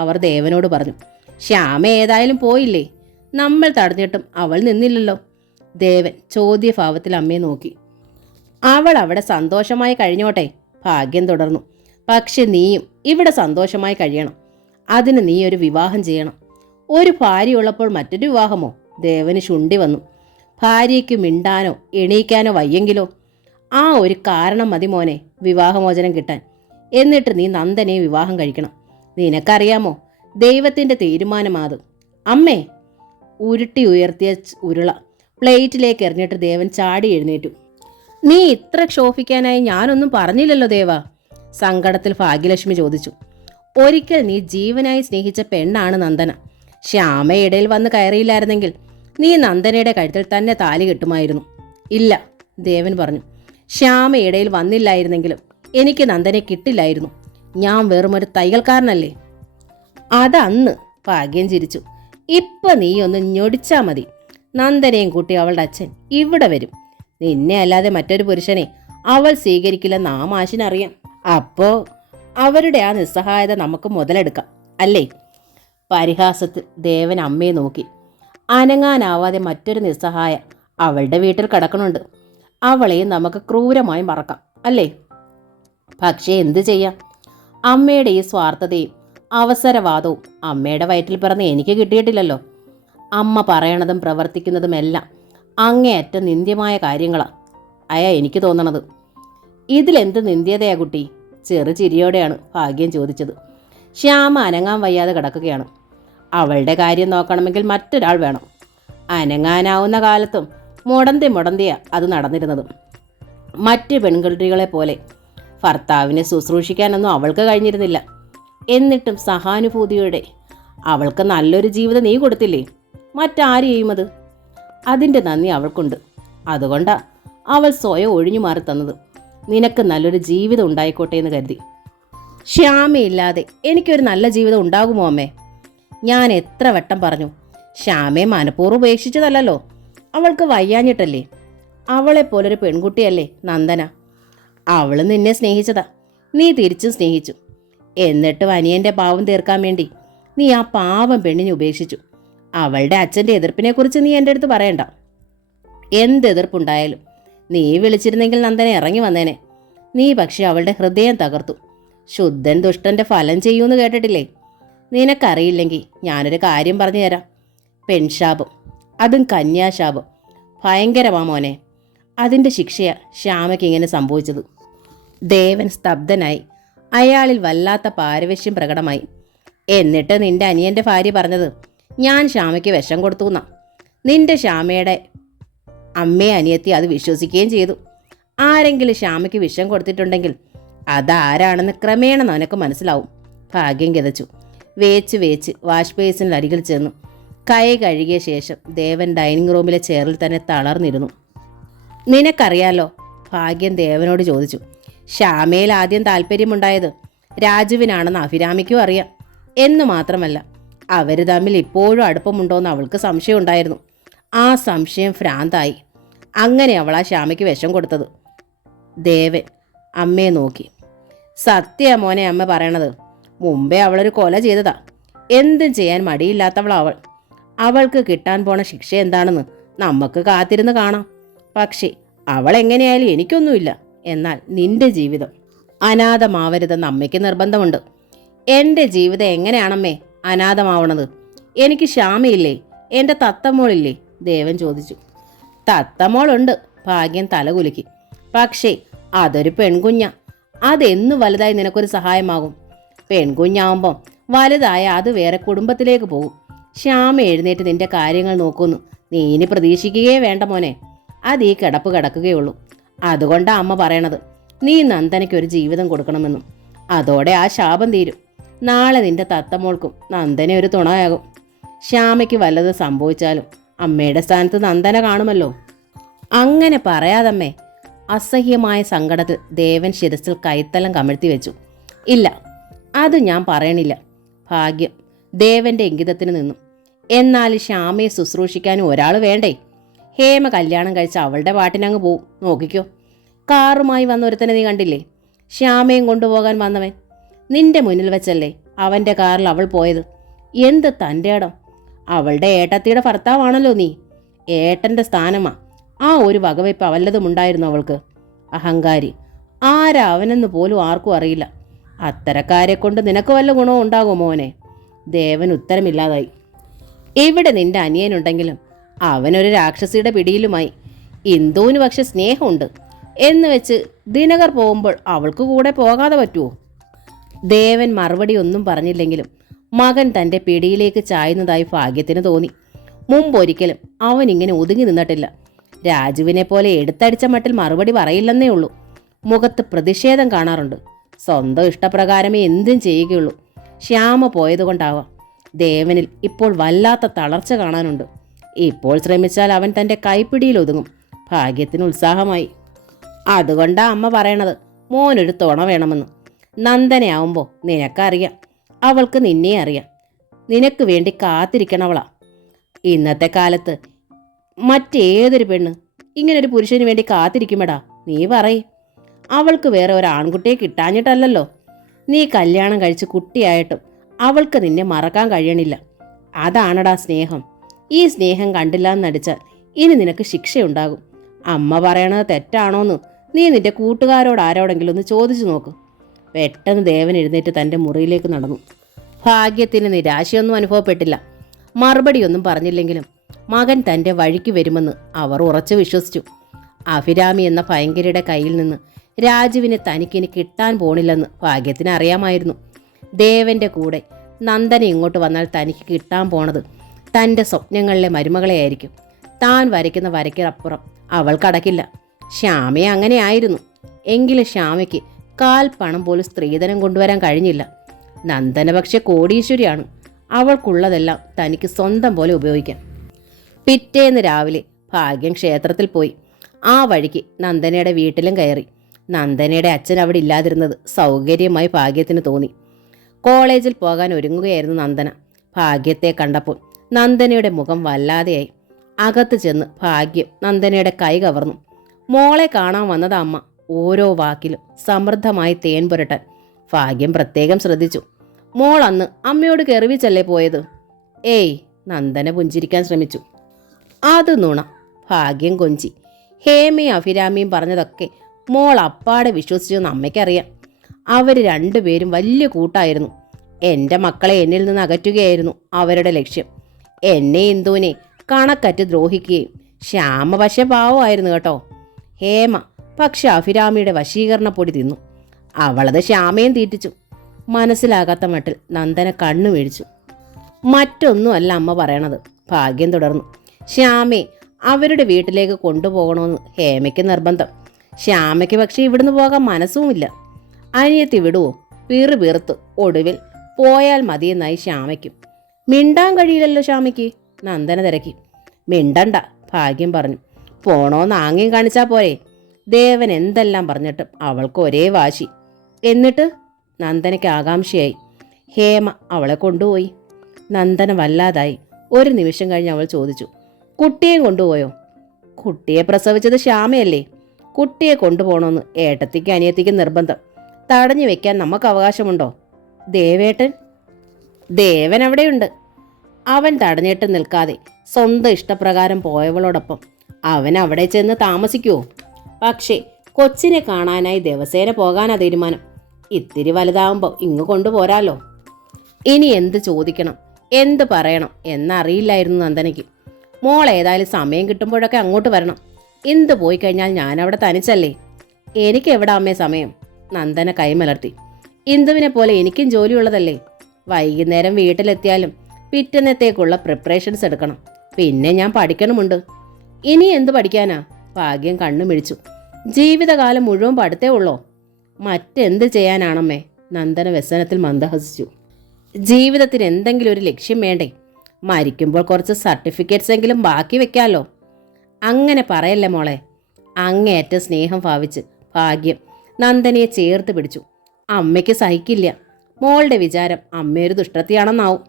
അവർ ദേവനോട് പറഞ്ഞു. ശ്യാമ ഏതായാലും പോയില്ലേ, നമ്മൾ തടഞ്ഞിട്ടും അവൾ നിന്നില്ലല്ലോ. ദേവൻ ചോദ്യഭാവത്തിൽ അമ്മയെ നോക്കി. അവൾ അവിടെ സന്തോഷമായി കഴിഞ്ഞോട്ടെ, ഭാഗ്യം തുടർന്നു. പക്ഷെ നീയും ഇവിടെ സന്തോഷമായി കഴിയണം. അതിന് നീ ഒരു വിവാഹം ചെയ്യണം. ഒരു ഭാര്യയുള്ളപ്പോൾ മറ്റൊരു വിവാഹമോ? ദേവന് ശുണ്ടി വന്നു. ഭാര്യയ്ക്ക് മിണ്ടാനോ എണീക്കാനോ വയ്യെങ്കിലോ? ആ ഒരു കാരണം മതി മോനെ വിവാഹമോചനം കിട്ടാൻ. എന്നിട്ട് നീ നന്ദനെ വിവാഹം കഴിക്കണം. നിനക്കറിയാമോ, ദൈവത്തിൻ്റെ തീരുമാനമാത്. അമ്മേ, ഉരുട്ടി ഉയർത്തിയ ഉരുള പ്ലേറ്റിലേക്ക് എറിഞ്ഞിട്ട് ദേവൻ ചാടി എഴുന്നേറ്റു. നീ ഇത്ര ക്ഷോഭിക്കാനായി ഞാനൊന്നും പറഞ്ഞില്ലല്ലോ ദേവ, സങ്കടത്തിൽ ഭാഗ്യലക്ഷ്മി ചോദിച്ചു. ഒരിക്കൽ നീ ജീവനായി സ്നേഹിച്ച പെണ്ണാണ് നന്ദന. ശ്യാമയിടയിൽ വന്ന് കയറിയില്ലായിരുന്നെങ്കിൽ നീ നന്ദനയുടെ കഴുത്തിൽ തന്നെ താലി കെട്ടുമായിരുന്നു. ഇല്ല, ദേവൻ പറഞ്ഞു. ശ്യാമയിടയിൽ വന്നില്ലായിരുന്നെങ്കിലും എനിക്ക് നന്ദനെ കിട്ടില്ലായിരുന്നു. ഞാൻ വെറുമൊരു തയ്യൽക്കാരനല്ലേ. അതന്ന്. ഭാഗ്യം ചിരിച്ചു. ഇപ്പൊ നീ ഒന്ന് ഞൊടിച്ചാ മതി, നന്ദനയും കൂട്ടി അവളുടെ അച്ഛൻ ഇവിടെ വരും. നിന്നെ അല്ലാതെ മറ്റൊരു പുരുഷനെ അവൾ സ്വീകരിക്കില്ലെന്ന് ആ മാഷിനറിയാം. അപ്പോ അവരുടെ ആ നിസ്സഹായത നമുക്ക് മുതലെടുക്കാം അല്ലേ? പരിഹാസത്തിൽ ദേവൻ അമ്മയെ നോക്കി. അനങ്ങാനാവാതെ മറ്റൊരു നിസ്സഹായ അവളുടെ വീട്ടിൽ കിടക്കണുണ്ട്. അവളെയും നമുക്ക് ക്രൂരമായി മറക്കാം അല്ലേ? പക്ഷേ എന്തു ചെയ്യാം? അമ്മയുടെ ഈ സ്വാർത്ഥതയും അവസരവാദവും അമ്മയുടെ വയറ്റിൽ പിറന്ന് എനിക്ക് കിട്ടിയിട്ടില്ലല്ലോ. അമ്മ പറയണതും പ്രവർത്തിക്കുന്നതുമെല്ലാം അങ്ങേയറ്റം നിന്ദ്യമായ കാര്യങ്ങളാണ് എനിക്ക് തോന്നണത്. ഇതിലെന്ത് നിന്ദ്യതയാ കുട്ടി? ചെറുചിരിയോടെയാണ് ഭാഗ്യം ചോദിച്ചത്. ശ്യാമ അനങ്ങാൻ വയ്യാതെ കിടക്കുകയാണ്. അവളുടെ കാര്യം നോക്കണമെങ്കിൽ മറ്റൊരാൾ വേണം. അനങ്ങാനാവുന്ന കാലത്തും മുടന്തിയാ അത് നടന്നിരുന്നത്. മറ്റ് പെൺകുട്ടികളെ പോലെ ഭർത്താവിനെ ശുശ്രൂഷിക്കാനൊന്നും അവൾക്ക് കഴിഞ്ഞിരുന്നില്ല. എന്നിട്ടും സഹാനുഭൂതിയോടെ അവൾക്ക് നല്ലൊരു ജീവിതം നീ കൊടുത്തില്ലേ? മറ്റാര് ചെയ്യുമത്? അതിൻ്റെ നന്ദി അവൾക്കുണ്ട്. അതുകൊണ്ടാ അവൾ സ്വയം ഒഴിഞ്ഞു മാറി തന്നത്. നിനക്ക് നല്ലൊരു ജീവിതം ഉണ്ടായിക്കോട്ടെ എന്ന് കരുതി. ശ്യാമയില്ലാതെ എനിക്കൊരു നല്ല ജീവിതം ഉണ്ടാകുമോ അമ്മേ? ഞാൻ എത്ര വട്ടം പറഞ്ഞു. ശ്യാമയെ മനഃപൂർവ്വം ഉപേക്ഷിച്ചതല്ലോ, അവൾക്ക് വയ്യാഞ്ഞിട്ടല്ലേ. അവളെപ്പോലൊരു പെൺകുട്ടിയല്ലേ നന്ദന. അവൾ നിന്നെ സ്നേഹിച്ചതാ, നീ തിരിച്ചും സ്നേഹിച്ചു. എന്നിട്ടും അനിയൻ്റെ പാവം തീർക്കാൻ വേണ്ടി നീ ആ പാവം പെണ്ണിനെ ഉപേക്ഷിച്ചു. അവളുടെ അച്ഛൻ്റെ എതിർപ്പിനെക്കുറിച്ച് നീ എൻ്റെ അടുത്ത് പറയണ്ട. എന്ത് എതിർപ്പുണ്ടായാലും നീ വിളിച്ചിരുന്നെങ്കിൽ നന്ദനെ ഇറങ്ങി വന്നേനെ. നീ പക്ഷെ അവളുടെ ഹൃദയം തകർത്തു. ശുദ്ധൻ ദുഷ്ടൻ്റെ ഫലം ചെയ്യൂന്ന് കേട്ടിട്ടില്ലേ? നിനക്കറിയില്ലെങ്കിൽ ഞാനൊരു കാര്യം പറഞ്ഞു തരാം. പെൺശാപം, അതും കന്യാശാപം, ഭയങ്കരമാ മോനെ. അതിൻ്റെ ശിക്ഷയാ ശ്യാമയ്ക്ക് ഇങ്ങനെ സംഭവിച്ചത്. ദേവൻ സ്തബ്ധനായി. അയാളിൽ വല്ലാത്ത പാരവശ്യം പ്രകടമായി. എന്നിട്ട് നിന്റെ അനിയൻ്റെ ഭാര്യ പറഞ്ഞത് ഞാൻ ശ്യാമയ്ക്ക് വിഷം കൊടുത്തു എന്നാ. നിന്റെ ശ്യാമയുടെ അമ്മയെ അനിയത്തി അത് വിശ്വസിക്കുകയും ചെയ്തു. ആരെങ്കിലും ശ്യാമയ്ക്ക് വിഷം കൊടുത്തിട്ടുണ്ടെങ്കിൽ അതാരാണെന്ന് ക്രമേണ നിനക്ക് മനസ്സിലാവും. ഭാഗ്യം കിതച്ചു. വേച്ച് വാഷ് ബേസിനരികിൽ ചെന്നു കൈ കഴുകിയ ശേഷം ദേവൻ ഡൈനിങ് റൂമിലെ ചെയറിൽ തന്നെ തളർന്നിരുന്നു. നിനക്കറിയാലോ? ഭാഗ്യം ദേവനോട് ചോദിച്ചു. ശ്യാമയിൽ ആദ്യം താല്പര്യമുണ്ടായത് രാജുവിനാണെന്ന് അഭിരാമിക്കും അറിയാം. എന്നു മാത്രമല്ല, അവർ തമ്മിൽ ഇപ്പോഴും അടുപ്പമുണ്ടോയെന്ന് അവൾക്ക് സംശയം ഉണ്ടായിരുന്നു. ആ സംശയം ഭ്രാന്തായി. അങ്ങനെ അവൾ ആ ശ്യാമയ്ക്ക് വിഷം കൊടുത്തത്. ദേവൻ അമ്മയെ നോക്കി. സത്യ മോനെ അമ്മ പറയണത്. മുമ്പേ അവളൊരു കൊല ചെയ്തതാ. എന്തും ചെയ്യാൻ മടിയില്ലാത്തവളവൾ. അവൾക്ക് കിട്ടാൻ പോണ ശിക്ഷ എന്താണെന്ന് നമുക്ക് കാത്തിരുന്ന് കാണാം. പക്ഷേ അവൾ എങ്ങനെയായാലും എനിക്കൊന്നുമില്ല. എന്നാൽ നിന്റെ ജീവിതം അനാഥമാവരുതെന്ന് അമ്മയ്ക്ക് നിർബന്ധമുണ്ട്. എൻ്റെ ജീവിതം എങ്ങനെയാണമ്മേ അനാഥമാവണത്? എനിക്ക് ശ്യാമയില്ലേ? എൻ്റെ തത്തമ്മോളില്ലേ? ദേവൻ ചോദിച്ചു. തത്തമ്മോളുണ്ട്. ഭാഗ്യം തലകുലുക്കി. പക്ഷേ അതൊരു പെൺകുഞ്ഞ. അതെന്നു വലുതായി നിനക്കൊരു സഹായമാകും. പെൺകുഞ്ഞാവുമ്പം വലുതായ അത് വേറെ കുടുംബത്തിലേക്ക് പോകും. ശ്യാമ എഴുന്നേറ്റ് നിന്റെ കാര്യങ്ങൾ നോക്കുന്നു. നീ ഇനി പ്രതീക്ഷിക്കുകയേ വേണ്ട മോനെ. അത് ഈ കിടപ്പ് കിടക്കുകയുള്ളൂ. അതുകൊണ്ടാ അമ്മ പറയണത് നീ നന്ദനയ്ക്കൊരു ജീവിതം കൊടുക്കണമെന്നും. അതോടെ ആ ശാപം തീരും. നാളെ നിന്റെ തത്തമോൾക്കും നന്ദന ഒരു തുണയാകും. ശ്യാമയ്ക്ക് വല്ലത് സംഭവിച്ചാലും അമ്മയുടെ സ്ഥാനത്ത് നന്ദന കാണുമല്ലോ. അങ്ങനെ പറയാതമ്മേ. അസഹ്യമായ സങ്കടത്തിൽ ദേവൻ ശിരസിൽ കൈത്തലം കമിഴ്ത്തി വെച്ചു. ഇല്ല, അത് ഞാൻ പറയണില്ല. ഭാഗ്യം ദേവന്റെ ഇംഗിതത്തിന് നിന്നു. എന്നാൽ ശ്യാമയെ ശുശ്രൂഷിക്കാനും ഒരാൾ വേണ്ടേ? ഹേമ കല്യാണം കഴിച്ച അവളുടെ പാട്ടിനങ്ങ് പോവും. നോക്കിക്കോ. കാറുമായി വന്ന ഒരുത്തനെ നീ കണ്ടില്ലേ? ശ്യാമയും കൊണ്ടുപോകാൻ വന്നവൻ. നിന്റെ മുന്നിൽ വെച്ചല്ലേ അവൻ്റെ കാറിൽ അവൾ പോയത്. എന്ത് തൻ്റെ ഇടം! അവളുടെ ഏട്ടത്തിയുടെ ഭർത്താവാണല്ലോ നീ. ഏട്ടൻ്റെ സ്ഥാനമാ. ആ ഒരു വകവയ്പ് വല്ലതുമുണ്ടായിരുന്നു അവൾക്ക്. അഹങ്കാരി. ആരാ അവനെന്ന് പോലും ആർക്കും അറിയില്ല. അത്തരക്കാരെ കൊണ്ട് നിനക്ക് വല്ല ഗുണവും ഉണ്ടാകുമോ മോനെ? ദേവൻ ഉത്തരമില്ലാതായി. ഇവിടെ നിന്റെ അനിയനുണ്ടെങ്കിലും അവനൊരു രാക്ഷസിയുടെ പിടിയിലുമായി. ഇന്ദുവിന് പക്ഷെ സ്നേഹമുണ്ട് എന്ന് വെച്ച് ദിനകർ പോകുമ്പോൾ അവൾക്ക് കൂടെ പോകാതെ പറ്റുമോ? ദേവൻ മറുപടി ഒന്നും പറഞ്ഞില്ലെങ്കിലും മകൻ തൻ്റെ പിടിയിലേക്ക് ചായുന്നതായി ഭാഗ്യത്തിന് തോന്നി. മുമ്പൊരിക്കലും അവൻ ഇങ്ങനെ ഒതുങ്ങി നിന്നിട്ടില്ല. രാജുവിനെ പോലെ എടുത്തടിച്ച മട്ടിൽ മറുപടി പറയില്ലെന്നേ ഉള്ളൂ. മുഖത്ത് പ്രതിഷേധം കാണാറുണ്ട്. സ്വന്തം ഇഷ്ടപ്രകാരമേ എന്തും ചെയ്യുകയുള്ളൂ. ശ്യാമ പോയതുകൊണ്ടാവാം ദേവനിൽ ഇപ്പോൾ വല്ലാത്ത തളർച്ച കാണാനുണ്ട്. ഇപ്പോൾ ശ്രമിച്ചാൽ അവൻ തൻ്റെ കൈപ്പിടിയിൽ ഒതുങ്ങും. ഭാഗ്യത്തിന് ഉത്സാഹമായി. അതുകൊണ്ടാ അമ്മ പറയണത് മോനൊരു തുണ വേണമെന്ന്. നന്ദനയാവുമ്പോൾ നിനക്കറിയാം, അവൾക്ക് നിന്നെ അറിയാം. നിനക്ക് വേണ്ടി കാത്തിരിക്കണവളാ. ഇന്നത്തെ കാലത്ത് മറ്റേതൊരു പെണ്ണ് ഇങ്ങനൊരു പുരുഷന് വേണ്ടി കാത്തിരിക്കുമെടാ? നീ പറയ്. അവൾക്ക് വേറെ ഒരു ആൺകുട്ടിയെ കിട്ടാഞ്ഞിട്ടല്ലല്ലോ. നീ കല്യാണം കഴിച്ച് കുട്ടിയായിട്ടും അവൾക്ക് നിന്നെ മറക്കാൻ കഴിയണില്ല. അതാണടാ സ്നേഹം. ഈ സ്നേഹം കണ്ടില്ല എന്ന് നടിച്ചാൽ ഇനി നിനക്ക് ശിക്ഷയുണ്ടാകും. അമ്മ പറയണത് തെറ്റാണോന്ന് നീ നിന്റെ കൂട്ടുകാരോട് ആരോടെങ്കിലും ഒന്ന് ചോദിച്ചു നോക്ക്. പെട്ടെന്ന് ദേവൻ എഴുന്നേറ്റ് തൻ്റെ മുറിയിലേക്ക് നടന്നു. ഭാഗ്യത്തിന് നിരാശയൊന്നും അനുഭവപ്പെട്ടില്ല. മറുപടിയൊന്നും പറഞ്ഞില്ലെങ്കിലും മകൻ തൻ്റെ വഴിക്ക് വരുമെന്ന് അവർ ഉറച്ചു വിശ്വസിച്ചു. അഭിരാമി എന്ന ഭയങ്കരയുടെ കയ്യിൽ നിന്ന് രാജുവിനെ തനിക്കിനി കിട്ടാൻ പോണില്ലെന്ന് ഭാഗ്യത്തിന് അറിയാമായിരുന്നു. ദേവൻ്റെ കൂടെ നന്ദന ഇങ്ങോട്ട് വന്നാൽ തനിക്ക് കിട്ടാൻ പോണത് തൻ്റെ സ്വപ്നങ്ങളിലെ മരുമകളെയായിരിക്കും. താൻ വരയ്ക്കുന്ന വരയ്ക്കപ്പുറം അവൾ കടക്കില്ല. ശ്യാമയെ അങ്ങനെ ആയിരുന്നു. എങ്കിലും ശ്യാമയ്ക്ക് കാൽ പണം പോലും സ്ത്രീധനം കൊണ്ടുവരാൻ കഴിഞ്ഞില്ല. നന്ദന പക്ഷെ കോടീശ്വരിയാണ്. അവൾക്കുള്ളതെല്ലാം തനിക്ക് സ്വന്തം പോലെ ഉപയോഗിക്കാം. പിറ്റേന്ന് രാവിലെ ഭാഗ്യം ക്ഷേത്രത്തിൽ പോയി. ആ വഴിക്ക് നന്ദനയുടെ വീട്ടിലും കയറി. നന്ദനയുടെ അച്ഛൻ അവിടെ ഇല്ലാതിരുന്നത് സൗകര്യമായി ഭാഗ്യത്തിന് തോന്നി. കോളേജിൽ പോകാൻ ഒരുങ്ങുകയായിരുന്നു നന്ദന. ഭാഗ്യത്തെ കണ്ടപ്പോൾ നന്ദനയുടെ മുഖം വല്ലാതെയായി. അകത്ത് ചെന്ന് ഭാഗ്യം നന്ദനയുടെ കൈ കവർന്നു. മോളെ കാണാൻ വന്നതാ അമ്മ. ഓരോ വാക്കിലും സമൃദ്ധമായി തേൻ പുരട്ടാൻ ഭാഗ്യം പ്രത്യേകം ശ്രദ്ധിച്ചു. മോൾ അന്ന് അമ്മയോട് കെറിവിച്ചല്ലേ പോയത്? ഏയ്, നന്ദന പുഞ്ചിരിക്കാൻ ശ്രമിച്ചു. അത് നുണ. ഭാഗ്യം കൊഞ്ചി. ഹേമയും അഭിരാമിയും പറഞ്ഞതൊക്കെ മോൾ അപ്പാടെ വിശ്വസിച്ചെന്ന് അമ്മയ്ക്കറിയാം. അവർ രണ്ടുപേരും വലിയ കൂട്ടായിരുന്നു. എൻ്റെ മക്കളെ എന്നിൽ നിന്ന് അകറ്റുകയായിരുന്നു അവരുടെ ലക്ഷ്യം. എന്നെ ഇന്ദുവിനെ കണക്കറ്റ് ദ്രോഹിക്കുകയും. ശ്യാമ പക്ഷെ പാവമായിരുന്നു കേട്ടോ. ഹേമ പക്ഷെ അഭിരാമിയുടെ വശീകരണ പൊടി തിന്നു. അവളത് ശ്യാമയും തീറ്റിച്ചു. മനസ്സിലാകാത്ത മട്ടിൽ നന്ദന കണ്ണു വീഴ്ചു. മറ്റൊന്നുമല്ല അമ്മ പറയണത്. ഭാഗ്യം തുടർന്നു. ശ്യാമയെ അവരുടെ വീട്ടിലേക്ക് കൊണ്ടുപോകണമെന്ന് ഹേമയ്ക്ക് നിർബന്ധം. ശ്യാമയ്ക്ക് പക്ഷെ ഇവിടുന്ന് പോകാൻ മനസ്സുമില്ല. അനിയത്തി വിടുവോ? പീറുപീർത്ത് ഒടുവിൽ പോയാൽ മതിയെന്നായി ശ്യാമയ്ക്കും. മിണ്ടാൻ കഴിയില്ലല്ലോ ശ്യാമയ്ക്ക്. നന്ദന തിരക്കി. മിണ്ടണ്ട, ഭാഗ്യം പറഞ്ഞു. പോണോന്ന് ആംഗ്യം കാണിച്ചാൽ പോരെ. ദേവൻ എന്തെല്ലാം പറഞ്ഞിട്ടും അവൾക്ക് ഒരേ വാശി. എന്നിട്ട് നന്ദനയ്ക്ക് ആകാംക്ഷയായി. ഹേമ അവളെ കൊണ്ടുപോയി. നന്ദന വല്ലാതായി. ഒരു നിമിഷം കഴിഞ്ഞ് അവൾ ചോദിച്ചു, കുട്ടിയെ കൊണ്ടുപോയോ? കുട്ടിയെ പ്രസവിച്ചത് ശ്യാമയല്ലേ? കുട്ടിയെ കൊണ്ടുപോകണമെന്ന് ഏട്ടത്തിക്ക് അനിയത്തിക്ക് നിർബന്ധം. തടഞ്ഞു വെക്കാൻ നമുക്ക് അവകാശമുണ്ടോ? ദേവേട്ടൻ? ദേവൻ അവിടെയുണ്ട്. അവൻ തടഞ്ഞിട്ട് നിൽക്കാതെ സ്വന്തം ഇഷ്ടപ്രകാരം പോയവളോടൊപ്പം അവൻ അവിടെ ചെന്ന് താമസിക്കുമോ? പക്ഷേ കൊച്ചിനെ കാണാനായി ദിവസേന പോകാനാ തീരുമാനം. ഇത്തിരി വലുതാവുമ്പോൾ ഇങ്ങ് കൊണ്ടുപോരാലോ. ഇനി എന്ത് ചോദിക്കണം, എന്ത് പറയണം എന്നറിയില്ലായിരുന്നു നന്ദനയ്ക്ക്. മോൾ ഏതായാലും സമയം കിട്ടുമ്പോഴൊക്കെ അങ്ങോട്ട് വരണം. എന്ത് പോയി കഴിഞ്ഞാൽ ഞാനവിടെ തനിച്ചല്ലേ. എനിക്ക് എവിടെ അമ്മേ സമയം? നന്ദന കൈമലർത്തി. ഇന്ദുവിനെ പോലെ എനിക്കും ജോലിയുള്ളതല്ലേ. വൈകുന്നേരം വീട്ടിലെത്തിയാലും പിറ്റന്നത്തേക്കുള്ള പ്രിപ്പറേഷൻസ് എടുക്കണം. പിന്നെ ഞാൻ പഠിക്കണമുണ്ട്. ഇനി എന്ത് പഠിക്കാനാ? ഭാഗ്യം കണ്ണു മിഴിച്ചു. ജീവിതകാലം മുഴുവൻ പഠിത്തേ ഉള്ളോ? മറ്റെന്ത് ചെയ്യാനാണമ്മേ? നന്ദന വ്യസനത്തിൽ മന്ദഹസിച്ചു. ജീവിതത്തിന് എന്തെങ്കിലും ഒരു ലക്ഷ്യം വേണ്ടേ? മരിക്കുമ്പോൾ കുറച്ച് സർട്ടിഫിക്കറ്റ്സ് എങ്കിലും ബാക്കി വെക്കാമല്ലോ. അങ്ങനെ പറയല്ലേ മോളെ. അങ്ങേയറ്റ സ്നേഹം ഭാവിച്ച് ഭാഗ്യം നന്ദനയെ ചേർത്ത് പിടിച്ചു. അമ്മയ്ക്ക് സഹിക്കില്ല. മോളുടെ വിചാരം അമ്മയൊരു ദുഷ്ടത്തിയാണെന്നാവും.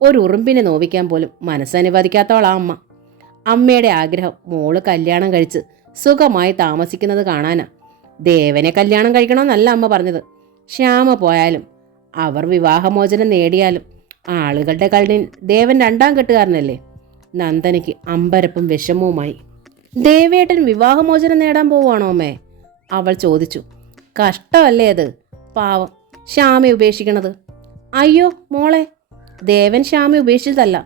ഒരു ഉറുമ്പിനെ നോവിക്കാൻ പോലും മനസ്സനുവദിക്കാത്തവളാ അമ്മ. അമ്മയുടെ ആഗ്രഹം മോള് കല്യാണം കഴിച്ച് സുഖമായി താമസിക്കുന്നത് കാണാനാ. ദേവനെ കല്യാണം കഴിക്കണമെന്നല്ല അമ്മ പറഞ്ഞത്. ശ്യാമ പോയാലും അവർ വിവാഹമോചനം നേടിയാലും ആളുകളുടെ കണ്ണിൽ ദേവൻ രണ്ടാം കെട്ടുകാരനല്ലേ. നന്ദനയ്ക്ക് അമ്പരപ്പും വിഷമവുമായി. ദേവേട്ടൻ വിവാഹമോചനം നേടാൻ പോവുകയാണോ അമ്മേ? അവൾ ചോദിച്ചു. കഷ്ടമല്ലേ അത്? പാവം ശ്യാമയെ ഉപേക്ഷിക്കണത്. അയ്യോ മോളെ, ദേവൻ ശ്യാമയെ ഉപേക്ഷിച്ചതല്ല.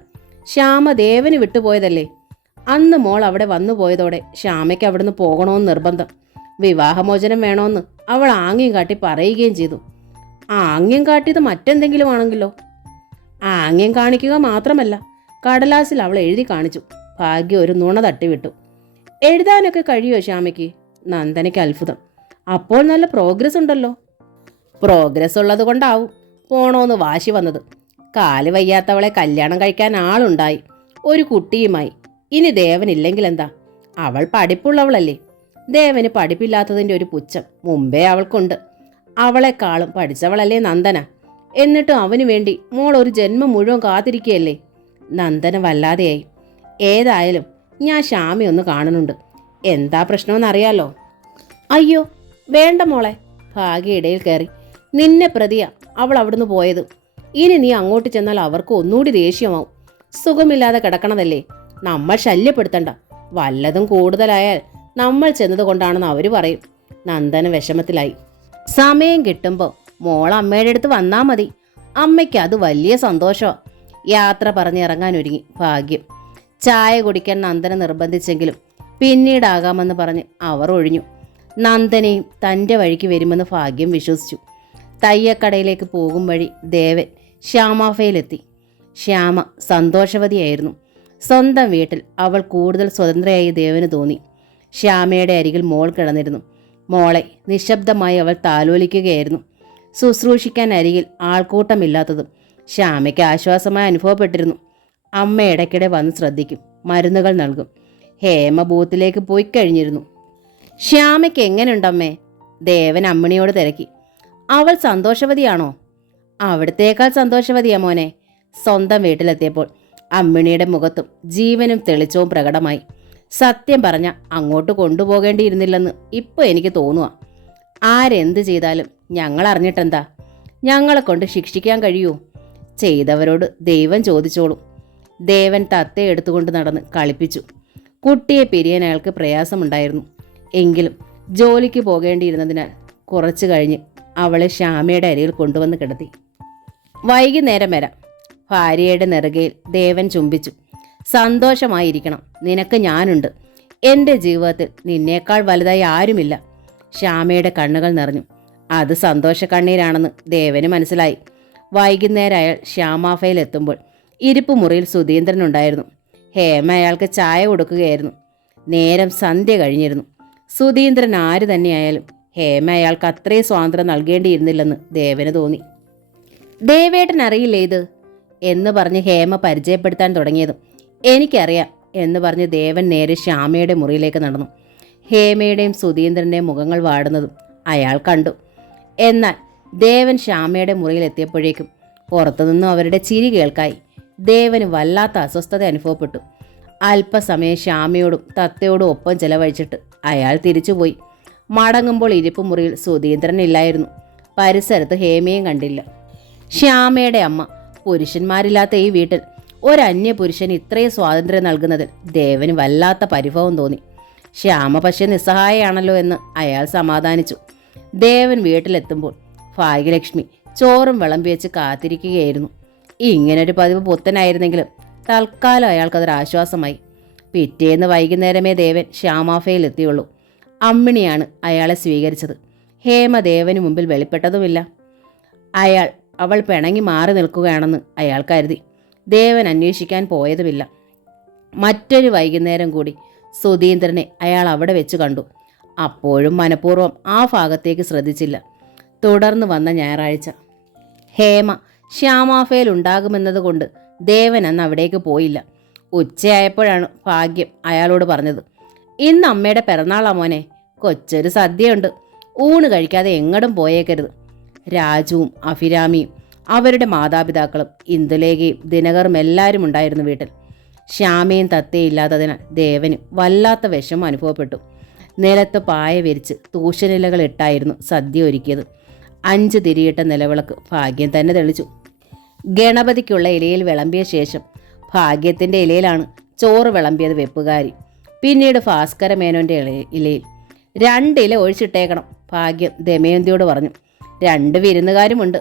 ശ്യാമ ദേവന് വിട്ടുപോയതല്ലേ. അന്ന് മോൾ അവിടെ വന്നു പോയതോടെ ശ്യാമയ്ക്ക് അവിടുന്ന് പോകണമെന്ന് നിർബന്ധം. വിവാഹമോചനം വേണമെന്ന് അവൾ ആംഗ്യം കാട്ടി പറയുകയും ചെയ്തു. ആംഗ്യം കാട്ടിയത് മറ്റെന്തെങ്കിലും ആണെങ്കിലോ? ആംഗ്യം കാണിക്കുക മാത്രമല്ല, കടലാസിൽ അവൾ എഴുതി കാണിച്ചു. ഭാഗ്യം ഒരു നുണ തട്ടിവിട്ടു. എഴുതാനൊക്കെ കഴിയുമോ ശ്യാമയ്ക്ക്? നന്ദനയ്ക്ക് അത്ഭുതം. അപ്പോൾ നല്ല പ്രോഗ്രസ് ഉണ്ടല്ലോ. പ്രോഗ്രസ് ഉള്ളത് കൊണ്ടാവും പോണോന്ന് വാശി വന്നത്. കാല് വയ്യാത്തവളെ കല്യാണം കഴിക്കാൻ ആളുണ്ടായി, ഒരു കുട്ടിയുമായി. ഇനി ദേവനില്ലെങ്കിൽ എന്താ? അവൾ പഠിപ്പുള്ളവളല്ലേ. ദേവന് പഠിപ്പില്ലാത്തതിൻ്റെ ഒരു പുച്ഛം മുമ്പേ അവൾക്കുണ്ട്. അവളെക്കാളും പഠിച്ചവളല്ലേ നന്ദന. എന്നിട്ടും അവന് വേണ്ടി മോൾ ഒരു ജന്മം മുഴുവൻ കാത്തിരിക്കുകയല്ലേ? നന്ദന വല്ലാതെയായി. ഏതായാലും ഞാൻ ശ്യാമി ഒന്ന് കാണുന്നുണ്ട്. എന്താ പ്രശ്നമെന്നറിയാലോ? അയ്യോ വേണ്ട മോളെ. ഭാഗ്യ ഇടയിൽ കയറി. നിന്നെ പ്രതിയാ അവൾ അവിടുന്ന് പോയത്. ഇനി നീ അങ്ങോട്ട് ചെന്നാൽ അവർക്ക് ഒന്നുകൂടി ദേഷ്യമാവും. സുഖമില്ലാതെ കിടക്കണതല്ലേ, നമ്മൾ ശല്യപ്പെടുത്തണ്ട. വല്ലതും കൂടുതലായാൽ നമ്മൾ ചെന്നതുകൊണ്ടാണെന്ന് അവർ പറയും. നന്ദന വിഷമത്തിലായി. സമയം കിട്ടുമ്പോൾ മോൾ അമ്മയുടെ അടുത്ത് വന്നാ മതി. അമ്മയ്ക്ക് അത് വലിയ സന്തോഷമാണ്. യാത്ര പറഞ്ഞിറങ്ങാനൊരുങ്ങി ഭാഗ്യം. ചായ കുടിക്കാൻ നന്ദന നിർബന്ധിച്ചെങ്കിലും പിന്നീടാകാമെന്ന് പറഞ്ഞ് അവർ ഒഴിഞ്ഞു. നന്ദനയും തൻ്റെ വഴിക്ക് വരുമെന്ന് ഭാഗ്യം വിശ്വസിച്ചു. തയ്യക്കടയിലേക്ക് പോകും വഴി ദേവൻ ശ്യാമാഫയിലെത്തി. ശ്യാമ സന്തോഷവതിയായിരുന്നു. സ്വന്തം വീട്ടിൽ അവൾ കൂടുതൽ സ്വതന്ത്രയായി ദേവന് തോന്നി. ശ്യാമയുടെ അരികിൽ മോൾ കിടന്നിരുന്നു. മോളെ നിശബ്ദമായി അവൾ താലോലിക്കുകയായിരുന്നു. ശുശ്രൂഷിക്കാൻ അരികിൽ ആൾക്കൂട്ടമില്ലാത്തതും ശ്യാമയ്ക്ക് ആശ്വാസമായി അനുഭവപ്പെട്ടിരുന്നു. അമ്മ ഇടയ്ക്കിടെ വന്ന് ശ്രദ്ധിക്കും, മരുന്നുകൾ നൽകും. ഹേമ ബൂത്തിലേക്ക് പോയി കഴിഞ്ഞിരുന്നു. ശ്യാമയ്ക്ക് എങ്ങനെയുണ്ടമ്മേ? ദേവൻ അമ്മിണിയോട് തിരക്കി. അവൾ സന്തോഷവതിയാണോ? അവിടത്തേക്കാൾ സന്തോഷവതിയാ മോനെ. സ്വന്തം വീട്ടിലെത്തിയപ്പോൾ അമ്മിണിയുടെ മുഖത്തും ജീവനും തെളിച്ചവും പ്രകടമായി. സത്യം പറഞ്ഞ അങ്ങോട്ട് കൊണ്ടുപോകേണ്ടിയിരുന്നില്ലെന്ന് ഇപ്പോൾ എനിക്ക് തോന്നുക. ആരെന്ത് ചെയ്താലും ഞങ്ങൾ അറിഞ്ഞിട്ടെന്താ? ഞങ്ങളെ കൊണ്ട് ശിക്ഷിക്കാൻ കഴിയുമോ? ചെയ്തവരോട് ദൈവം ചോദിച്ചോളും. ദേവൻ തത്തയെ എടുത്തുകൊണ്ട് നടന്ന് കളിപ്പിച്ചു. കുട്ടിയെ പിരിയാൻ അയാൾക്ക് പ്രയാസമുണ്ടായിരുന്നു. എങ്കിലും ജോലിക്ക് പോകേണ്ടിയിരുന്നതിനാൽ കുറച്ചു കഴിഞ്ഞ് അവളെ ശ്യാമയുടെ അരികിൽ കൊണ്ടുവന്ന് കിടത്തി. വൈകുന്നേരം വരാം. ഭാര്യയുടെ നെറുകയിൽ ദേവൻ ചുംബിച്ചു. സന്തോഷമായിരിക്കണം, നിനക്ക് ഞാനുണ്ട്. എൻ്റെ ജീവിതത്തിൽ നിന്നേക്കാൾ വലുതായി ആരുമില്ല. ശ്യാമയുടെ കണ്ണുകൾ നിറഞ്ഞു. അത് സന്തോഷ കണ്ണീരാണെന്ന് ദേവന് മനസ്സിലായി. വൈകുന്നേരം അയാൾ ശ്യാമാഫയിലെത്തുമ്പോൾ ഇരിപ്പ് മുറിയിൽ സുധീന്ദ്രനുണ്ടായിരുന്നു. ഹേമ അയാൾക്ക് ചായ കൊടുക്കുകയായിരുന്നു. നേരം സന്ധ്യ കഴിഞ്ഞിരുന്നു. സുധീന്ദ്രൻ ആര് തന്നെയായാലും ഹേമ അയാൾക്ക് അത്രയും സ്വാതന്ത്ര്യം നൽകേണ്ടിയിരുന്നില്ലെന്ന് ദേവന് തോന്നി. ദേവേട്ടൻ അറിയില്ലേ ഇത് എന്ന് പറഞ്ഞ് ഹേമ പരിചയപ്പെടുത്താൻ തുടങ്ങിയതും എനിക്കറിയാം എന്ന് പറഞ്ഞ് ദേവൻ നേരെ ശ്യാമയുടെ മുറിയിലേക്ക് നടന്നു. ഹേമയുടെയും സുധീന്ദ്രൻ്റെയും മുഖങ്ങൾ വാടുന്നതും അയാൾ കണ്ടു. എന്നാൽ ദേവൻ ശ്യാമയുടെ മുറിയിലെത്തിയപ്പോഴേക്കും പുറത്തുനിന്നും അവരുടെ ചിരി കേൾക്കായി. ദേവന് വല്ലാത്ത അസ്വസ്ഥത അനുഭവപ്പെട്ടു. അല്പസമയം ശ്യാമയോടും തത്തയോടും ഒപ്പം ചെലവഴിച്ചിട്ട് അയാൾ തിരിച്ചുപോയി. മടങ്ങുമ്പോൾ ഇരിപ്പ് മുറിയിൽ സുധീന്ദ്രൻ ഇല്ലായിരുന്നു. പരിസരത്ത് ഹേമയും കണ്ടില്ല. ശ്യാമയുടെ അമ്മ പുരുഷന്മാരില്ലാത്ത ഈ വീട്ടിൽ ഒരന്യ പുരുഷൻ ഇത്രയും സ്വാതന്ത്ര്യം നൽകുന്നതിൽ ദേവന് വല്ലാത്ത പരിഭവം തോന്നി. ശ്യാമ പക്ഷേ നിസ്സഹായയാണല്ലോ എന്ന് അയാൾ സമാധാനിച്ചു. ദേവൻ വീട്ടിലെത്തുമ്പോൾ ഭാഗ്യലക്ഷ്മി ചോറും വിളമ്പി വെച്ച് കാത്തിരിക്കുകയായിരുന്നു. ഇങ്ങനൊരു പതിവ് പുത്തനായിരുന്നെങ്കിലും തൽക്കാലം അയാൾക്കതൊരാശ്വാസമായി. പിറ്റേന്ന് വൈകുന്നേരമേ ദേവൻ ശ്യാമാഫയിലെത്തിയുള്ളൂ. അമ്മിണിയാണ് അയാളെ സ്വീകരിച്ചത്. ഹേമ ദേവന് മുമ്പിൽ വെളിപ്പെട്ടതുമില്ല. അവൾ പിണങ്ങി മാറി നിൽക്കുകയാണെന്ന് അയാൾ കരുതി. ദേവൻ അന്വേഷിക്കാൻ പോയതുമില്ല. മറ്റൊരു വൈകുന്നേരം കൂടി സുധീന്ദ്രനെ അയാൾ അവിടെ വെച്ച് കണ്ടു. അപ്പോഴും മനഃപൂർവ്വം ആ ഭാഗത്തേക്ക് ശ്രദ്ധിച്ചില്ല. തുടർന്ന് വന്ന ഞായറാഴ്ച ഹേമ ശ്യാമാഫയിൽ ഉണ്ടാകുമെന്നതുകൊണ്ട് ദേവൻ അന്ന് അവിടേക്ക് പോയില്ല. ഉച്ചയായപ്പോഴാണ് ഭാഗ്യം അയാളോട് പറഞ്ഞത്, ഇന്ന് അമ്മയുടെ പിറന്നാളാ മോനെ, കൊച്ചൊരു സദ്യയുണ്ട്, ഊണ് കഴിക്കാതെ എങ്ങടും പോയേക്കരുത്. രാജുവും അഭിരാമിയും അവരുടെ മാതാപിതാക്കളും ഇന്ദുലേഖയും ദിനകറും എല്ലാവരും ഉണ്ടായിരുന്നു വീട്ടിൽ. ശ്യാമയും തത്തയും ഇല്ലാത്തതിനാൽ ദേവന് വല്ലാത്ത വിഷമം അനുഭവപ്പെട്ടു. നിലത്ത് പായ വിരിച്ച് തൂശനിലകൾ ഇട്ടായിരുന്നു സദ്യ ഒരുക്കിയത്. 5 തിരിയിട്ട നിലവിളക്ക് ഭാഗ്യം തന്നെ തെളിച്ചു. ഗണപതിക്കുള്ള ഇലയിൽ വിളമ്പിയ ശേഷം ഭാഗ്യത്തിൻ്റെ ഇലയിലാണ് ചോറ് വിളമ്പിയത് വെപ്പുകാരി. പിന്നീട് ഭാസ്കര മേനോൻ്റെ ഇലയിൽ 2 ഇല ഒഴിച്ചിട്ടേക്കണം, ഭാഗ്യം ദമയന്തിയോട് പറഞ്ഞു. 2 വിരുന്നുകാരുമുണ്ട്.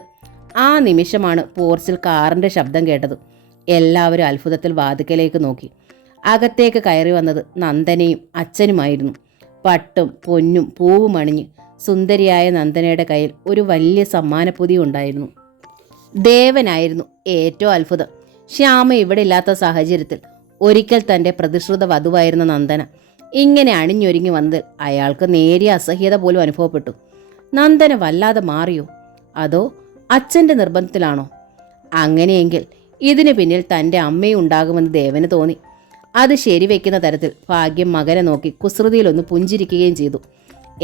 ആ നിമിഷമാണ് പോർച്ചിൽ കാറിൻ്റെ ശബ്ദം കേട്ടത്. എല്ലാവരും അത്ഭുതത്തിൽ വാതിക്കലേക്ക് നോക്കി. അകത്തേക്ക് കയറി വന്നത് നന്ദനയും അച്ഛനുമായിരുന്നു. പട്ടും പൊന്നും പൂവും അണിഞ്ഞ് സുന്ദരിയായ നന്ദനയുടെ കയ്യിൽ ഒരു വലിയ സമ്മാനപ്പൊതി ഉണ്ടായിരുന്നു. ദേവനായിരുന്നു ഏറ്റവും അത്ഭുതം. ശ്യാമ ഇവിടെ ഇല്ലാത്ത സാഹചര്യത്തിൽ ഒരിക്കൽ തൻ്റെ പ്രതിശ്രുത വധുവായിരുന്ന നന്ദന ഇങ്ങനെ അണിഞ്ഞൊരുങ്ങി വന്നതിൽ അയാൾക്ക് നേരിയ അസഹ്യത പോലും അനുഭവപ്പെട്ടു. നന്ദന വല്ലാതെ മാറിയോ? അതോ അച്ഛൻ്റെ നിർബന്ധത്തിലാണോ? അങ്ങനെയെങ്കിൽ ഇതിനു പിന്നിൽ തൻ്റെ അമ്മയും ഉണ്ടാകുമെന്ന് ദേവന് തോന്നി. അത് ശരിവെക്കുന്ന തരത്തിൽ ഭാഗ്യം മകനെ നോക്കി കുസൃതിയിലൊന്ന് പുഞ്ചിരിക്കുകയും ചെയ്തു.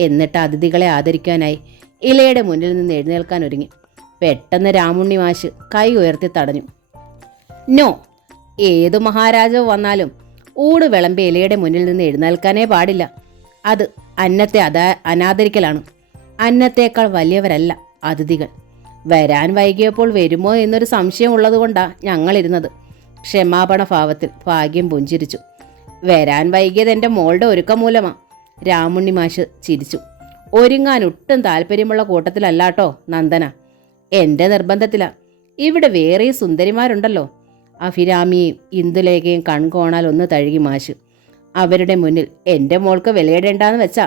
എന്നിട്ട് അതിഥികളെ ആദരിക്കാനായി ഇലയുടെ മുന്നിൽ നിന്ന് എഴുന്നേൽക്കാൻ ഒരുങ്ങി. പെട്ടെന്ന് രാമുണ്ണി മാഷ് കൈ ഉയർത്തി തടഞ്ഞു. നോ, ഏതു മഹാരാജാവ് വന്നാലും ഊട് വിളമ്പി ഇലയുടെ മുന്നിൽ നിന്ന് എഴുന്നേൽക്കാനേ പാടില്ല. അത് അന്നത്തെ അനാദരിക്കലാണ്. അന്നത്തേക്കാൾ വലിയവരല്ല അതിഥികൾ. വരാൻ വൈകിയപ്പോൾ വരുമോ എന്നൊരു സംശയം ഉള്ളതുകൊണ്ടാണ് ഞങ്ങളിരുന്നത്. ക്ഷമാപണ ഭാവത്തിൽ ഭാഗ്യം പുഞ്ചിരിച്ചു. വരാൻ വൈകിയത് എൻ്റെ മോളുടെ ഒരുക്കം മൂലമാ. രാമുണ്ണി മാഷ് ചിരിച്ചു. ഒരുങ്ങാൻ ഒട്ടും താല്പര്യമുള്ള കൂട്ടത്തിലല്ലാട്ടോ നന്ദന, എൻ്റെ നിർബന്ധത്തിലാ. ഇവിടെ വേറെ സുന്ദരിമാരുണ്ടല്ലോ. അഭിരാമിയെയും ഇന്ദുലേഖയും കൺകോണാൽ ഒന്ന് തഴുകി മാഷ്. അവരുടെ മുന്നിൽ എൻ്റെ മോൾക്ക് വിലയിടേണ്ടെന്ന് വെച്ചാ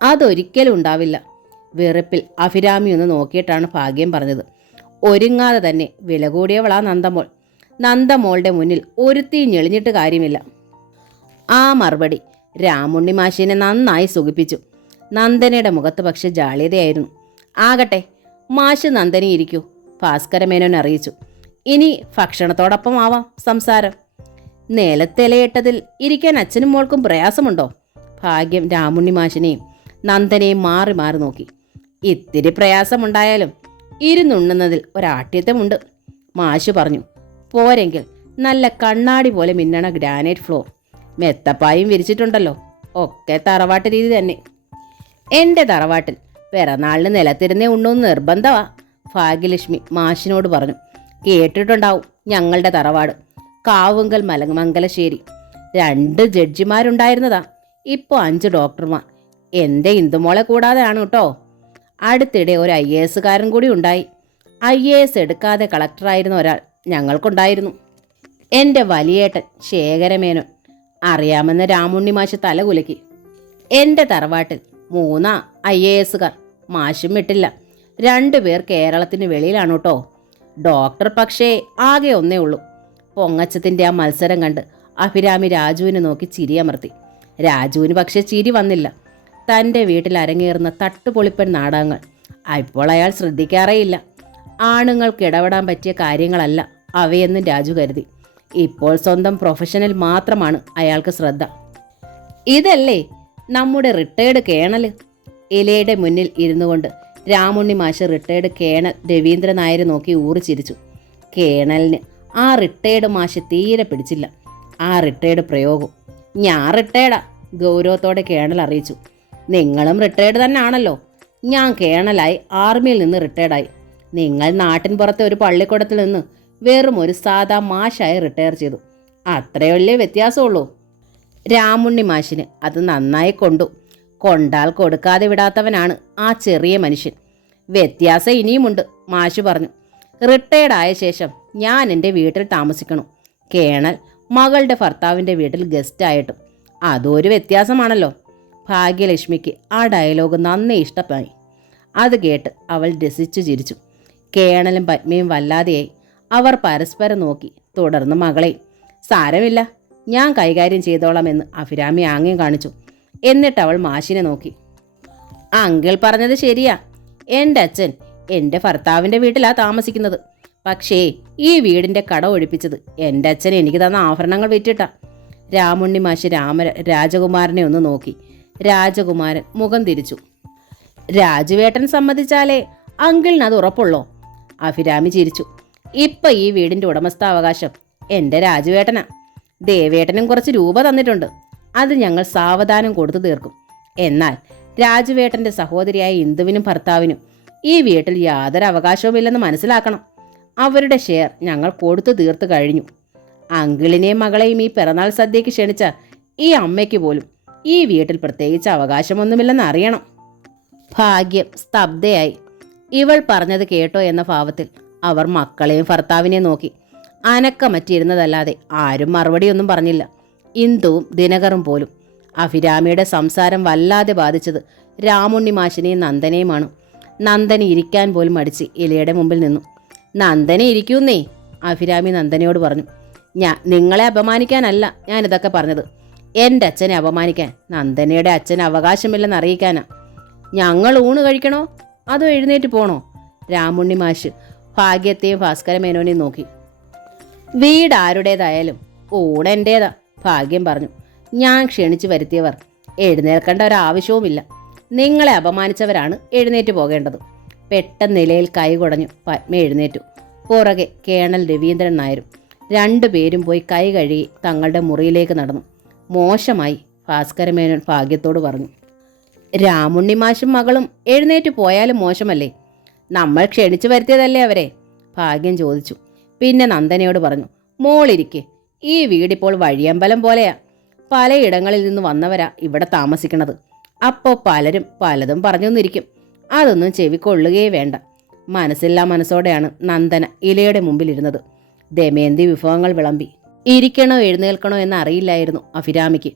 അതൊരിക്കലും ഉണ്ടാവില്ല. വെറുപ്പിൽ അഭിരാമി ഒന്ന് നോക്കിയിട്ടാണ് ഭാഗ്യം പറഞ്ഞത്. ഒരുങ്ങാതെ തന്നെ വില കൂടിയവളാ നന്ദമോൾ. നന്ദമോളുടെ മുന്നിൽ ഒരുത്തി ഞെളിഞ്ഞിട്ട് കാര്യമില്ല. ആ മറുപടി രാമുണ്ണി മാഷിനെ നന്നായി സുഖിപ്പിച്ചു. നന്ദനയുടെ മുഖത്ത് പക്ഷെ ജാള്യതയായിരുന്നു. ആകട്ടെ, മാഷ് നന്ദനെ ഇരിക്കൂ, ഭാസ്കരമേനോൻ അറിയിച്ചു. ഇനി ഭക്ഷണത്തോടൊപ്പം ആവാം സംസാരം. നിലത്തിലയിട്ടതിൽ ഇരിക്കാൻ അച്ഛനും മോൾക്കും പ്രയാസമുണ്ടോ? ഭാഗ്യം രാമുണ്ണി മാഷിനെയും നന്ദനെയും മാറി മാറി നോക്കി. ഇത്തിരി പ്രയാസമുണ്ടായാലും ഇരുന്നുണ്ണുന്നതിൽ ഒരാഠ്യത്വമുണ്ട്, മാഷ് പറഞ്ഞു. പോരെങ്കിൽ നല്ല കണ്ണാടി പോലെ മിന്നണ ഗ്രാനൈറ്റ് ഫ്ലോർ, മെത്തപ്പായും വിരിച്ചിട്ടുണ്ടല്ലോ. ഒക്കെ തറവാട്ട് രീതി തന്നെ. എൻ്റെ തറവാട്ടിൽ പിറന്നാളിന് നിലത്തിരുന്നേ ഉണ്ണൂന്ന് നിർബന്ധമാ, ഭാഗ്യലക്ഷ്മി മാഷിനോട് പറഞ്ഞു. കേട്ടിട്ടുണ്ടാവും ഞങ്ങളുടെ തറവാട്. കാവുങ്കൽ മംഗലശ്ശേരി. 2 ജഡ്ജിമാരുണ്ടായിരുന്നതാ, ഇപ്പോൾ 5 ഡോക്ടർമാർ. എൻ്റെ ഇന്ദുമോളെ കൂടാതെയാണ് കേട്ടോ. അടുത്തിടെ ഒരു IAS കാരൻ കൂടി ഉണ്ടായി. IAS എടുക്കാതെ കളക്ടറായിരുന്ന ഒരാൾ ഞങ്ങൾക്കുണ്ടായിരുന്നു. എൻ്റെ വലിയേട്ടൻ ശേഖരമേനോൻ. അറിയാമെന്ന് രാമുണ്ണി മാഷ് തല കുലുക്കി. എൻ്റെ തറവാട്ടിൽ 3 IAS കാർ. മാഷും വിട്ടില്ല. 2 പേർ കേരളത്തിന് വെളിയിലാണ് കേട്ടോ. ഡോക്ടർ പക്ഷേ ആകെ ഒന്നേ ഉള്ളൂ. പൊങ്ങച്ചത്തിൻ്റെ ആ മത്സരം കണ്ട് അഭിരാമി രാജുവിനെ നോക്കി ചിരിയമർത്തി. രാജുവിന് പക്ഷേ ചിരി വന്നില്ല. തൻ്റെ വീട്ടിൽ അരങ്ങേറുന്ന തട്ടുപൊളിപ്പൻ നാടകങ്ങൾ ഇപ്പോൾ അയാൾ ശ്രദ്ധിക്കാറേയില്ല. ആണുങ്ങൾക്ക് ഇടപെടാൻ പറ്റിയ കാര്യങ്ങളല്ല അവയെന്നും രാജു കരുതി. ഇപ്പോൾ സ്വന്തം പ്രൊഫഷനിൽ മാത്രമാണ് അയാൾക്ക് ശ്രദ്ധ. ഇതല്ലേ നമ്മുടെ റിട്ടയേർഡ് കേണൽ? ഇലയുടെ മുന്നിൽ ഇരുന്നു കൊണ്ട് രാമുണ്ണി മാഷ് റിട്ടയേർഡ് കേണൽ രവീന്ദ്രൻ നായരെ നോക്കി ഊറി ചിരിച്ചു. കേണലിന് ആ റിട്ടയേർഡ് മാഷ് തീരെ പിടിച്ചില്ല. ആ റിട്ടയേർഡ് പ്രയോഗം. ഞാൻ റിട്ടയേർഡാ, ഗൗരവത്തോടെ കേണൽ അറിയിച്ചു. നിങ്ങളും റിട്ടയേർഡ് തന്നെ ആണല്ലോ. ഞാൻ കേണലായി ആർമിയിൽ നിന്ന് റിട്ടയേർഡായി. നിങ്ങൾ നാട്ടിൻ പുറത്തെ ഒരു പള്ളിക്കൂടത്തിൽ നിന്ന് വെറും ഒരു സാധാ മാഷായി റിട്ടയർ ചെയ്തു. അത്രയല്ലേ വ്യത്യാസമുള്ളൂ. രാമുണ്ണി മാഷിന് അത് നന്നായി കൊണ്ടാൽ കൊടുക്കാതെ വിടാത്തവനാണ് ആ ചെറിയ മനുഷ്യൻ. വ്യത്യാസം ഇനിയുമുണ്ട്, മാഷ് പറഞ്ഞു. റിട്ടയർഡായ ശേഷം ഞാൻ എൻ്റെ വീട്ടിൽ താമസിക്കണം. കേണൽ മകളുടെ ഭർത്താവിൻ്റെ വീട്ടിൽ ഗസ്റ്റായിട്ടും. അതൊരു വ്യത്യാസമാണല്ലോ. ഭാഗ്യലക്ഷ്മിക്ക് ആ ഡയലോഗ് നന്നേ ഇഷ്ടമായി. അത് കേട്ട് അവൾ രസിച്ചു ചിരിച്ചു. കേണലും പത്മയും വല്ലാതെയായി. അവർ പരസ്പരം നോക്കി. തുടർന്ന് മകളെ, സാരമില്ല, ഞാൻ കൈകാര്യം ചെയ്തോളാമെന്ന് അഭിരാമി ആംഗ്യം കാണിച്ചു. എന്നിട്ട് അവൾ മാഷിനെ നോക്കി. അങ്കിൾ പറഞ്ഞത് ശരിയാ. എൻ്റെ അച്ഛൻ എൻ്റെ ഭർത്താവിൻ്റെ വീട്ടിലാണ് താമസിക്കുന്നത്. പക്ഷേ ഈ വീടിൻ്റെ കട ഒഴിപ്പിച്ചത് എൻ്റെ അച്ഛൻ എനിക്ക് തന്ന ആഭരണങ്ങൾ വിറ്റിട്ടാ. രാമുണ്ണി മാഷ് രാജകുമാരനെ ഒന്ന് നോക്കി. രാജകുമാരൻ മുഖം തിരിച്ചു. രാജുവേട്ടൻ സമ്മതിച്ചാലേ അങ്കിളിന് അത് ഉറപ്പുള്ളോ? അഭിരാമി ചിരിച്ചു. ഇപ്പം ഈ വീടിൻ്റെ ഉടമസ്ഥാവകാശം എൻ്റെ രാജുവേട്ടനാ. ദേവേട്ടനും കുറച്ച് രൂപ തന്നിട്ടുണ്ട്. അത് ഞങ്ങൾ സാവധാനം കൊടുത്തു തീർക്കും. എന്നാൽ രാജുവേട്ടൻ്റെ സഹോദരിയായ ഇന്ദുവിനും ഭർത്താവിനും ഈ വീട്ടിൽ യാതൊരു അവകാശവുമില്ലെന്ന് മനസ്സിലാക്കണം. അവരുടെ ഷെയർ ഞങ്ങൾ കൊടുത്തു തീർത്തു കഴിഞ്ഞു. അങ്കിളിനെയും മകളെയും ഈ പിറന്നാൾ സദ്യയ്ക്ക് ക്ഷണിച്ച ഈ അമ്മയ്ക്ക് പോലും ഈ വീട്ടിൽ പ്രത്യേകിച്ച് അവകാശമൊന്നുമില്ലെന്ന് അറിയണം. ഭാഗ്യം സ്തബ്ധയായി. ഇവൾ പറഞ്ഞത് കേട്ടോ എന്ന ഭാവത്തിൽ അവർ മക്കളെയും ഭർത്താവിനെയും നോക്കി. അനക്കമറ്റിയിരുന്നതല്ലാതെ ആരും മറുപടിയൊന്നും പറഞ്ഞില്ല. ഇന്ദുവും ദിനകറും പോലും. അഭിരാമിയുടെ സംസാരം വല്ലാതെ ബാധിച്ചത് രാമുണ്ണി മാഷിനെയും നന്ദനെയുമാണ്. നന്ദനെ ഇരിക്കാൻ പോലും മടിച്ച് ഇലയുടെ മുമ്പിൽ നിന്നു. നന്ദനെ ഇരിക്കൂന്നേ, അഭിരാമി നന്ദനയോട് പറഞ്ഞു. നിങ്ങളെ അപമാനിക്കാനല്ല ഞാനിതൊക്കെ പറഞ്ഞത്. എൻ്റെ അച്ഛനെ അപമാനിക്കാൻ നന്ദനയുടെ അച്ഛന് അവകാശമില്ലെന്ന് അറിയിക്കാനാ. ഞങ്ങൾ ഊണ് കഴിക്കണോ അതോ എഴുന്നേറ്റ് പോണോ? രാമുണ്ണി മാഷ് ഭാഗ്യത്തെയും ഭാസ്കരമേനോനെയും നോക്കി. വീട് ആരുടേതായാലും ഊണ് എൻ്റേതാ, ഭാഗ്യം പറഞ്ഞു. ഞാൻ ക്ഷണിച്ചു വരുത്തിയവർ എഴുന്നേൽക്കേണ്ട ഒരാവശ്യവുമില്ല. നിങ്ങളെ അപമാനിച്ചവരാണ് എഴുന്നേറ്റ് പോകേണ്ടത്. പെട്ടെന്ന് നിലയിൽ കൈ കുടഞ്ഞു പത്മ എഴുന്നേറ്റു. പുറകെ കേണൽ രവീന്ദ്രൻ നായരും. രണ്ടുപേരും പോയി കൈ കഴുകി തങ്ങളുടെ മുറിയിലേക്ക് നടന്നു. മോശമായി, ഭാസ്കരമേനോൻ ഭാഗ്യത്തോട് പറഞ്ഞു. രാമുണ്ണി മാഷും മകളും എഴുന്നേറ്റ് പോയാലും മോശമല്ലേ? നമ്മൾ ക്ഷണിച്ചു വരുത്തിയതല്ലേ അവരെ? ഭാഗ്യം ചോദിച്ചു. പിന്നെ നന്ദനയോട് പറഞ്ഞു, മോളിരിക്കെ, ഈ വീടിപ്പോൾ വഴിയമ്പലം പോലെയാ. പലയിടങ്ങളിൽ നിന്ന് വന്നവരാ ഇവിടെ താമസിക്കണത്. അപ്പോൾ പലരും പലതും പറഞ്ഞൊന്നിരിക്കും. അതൊന്നും ചെവിക്കൊള്ളുകയേ വേണ്ട. മനസ്സില്ലാ മനസ്സോടെയാണ് നന്ദന ഇലയുടെ മുമ്പിലിരുന്നത്. ദമയന്തി വിഭവങ്ങൾ വിളമ്പി. ഇരിക്കണോ എഴുന്നേൽക്കണോ എന്നറിയില്ലായിരുന്നു അഭിരാമിക്ക്.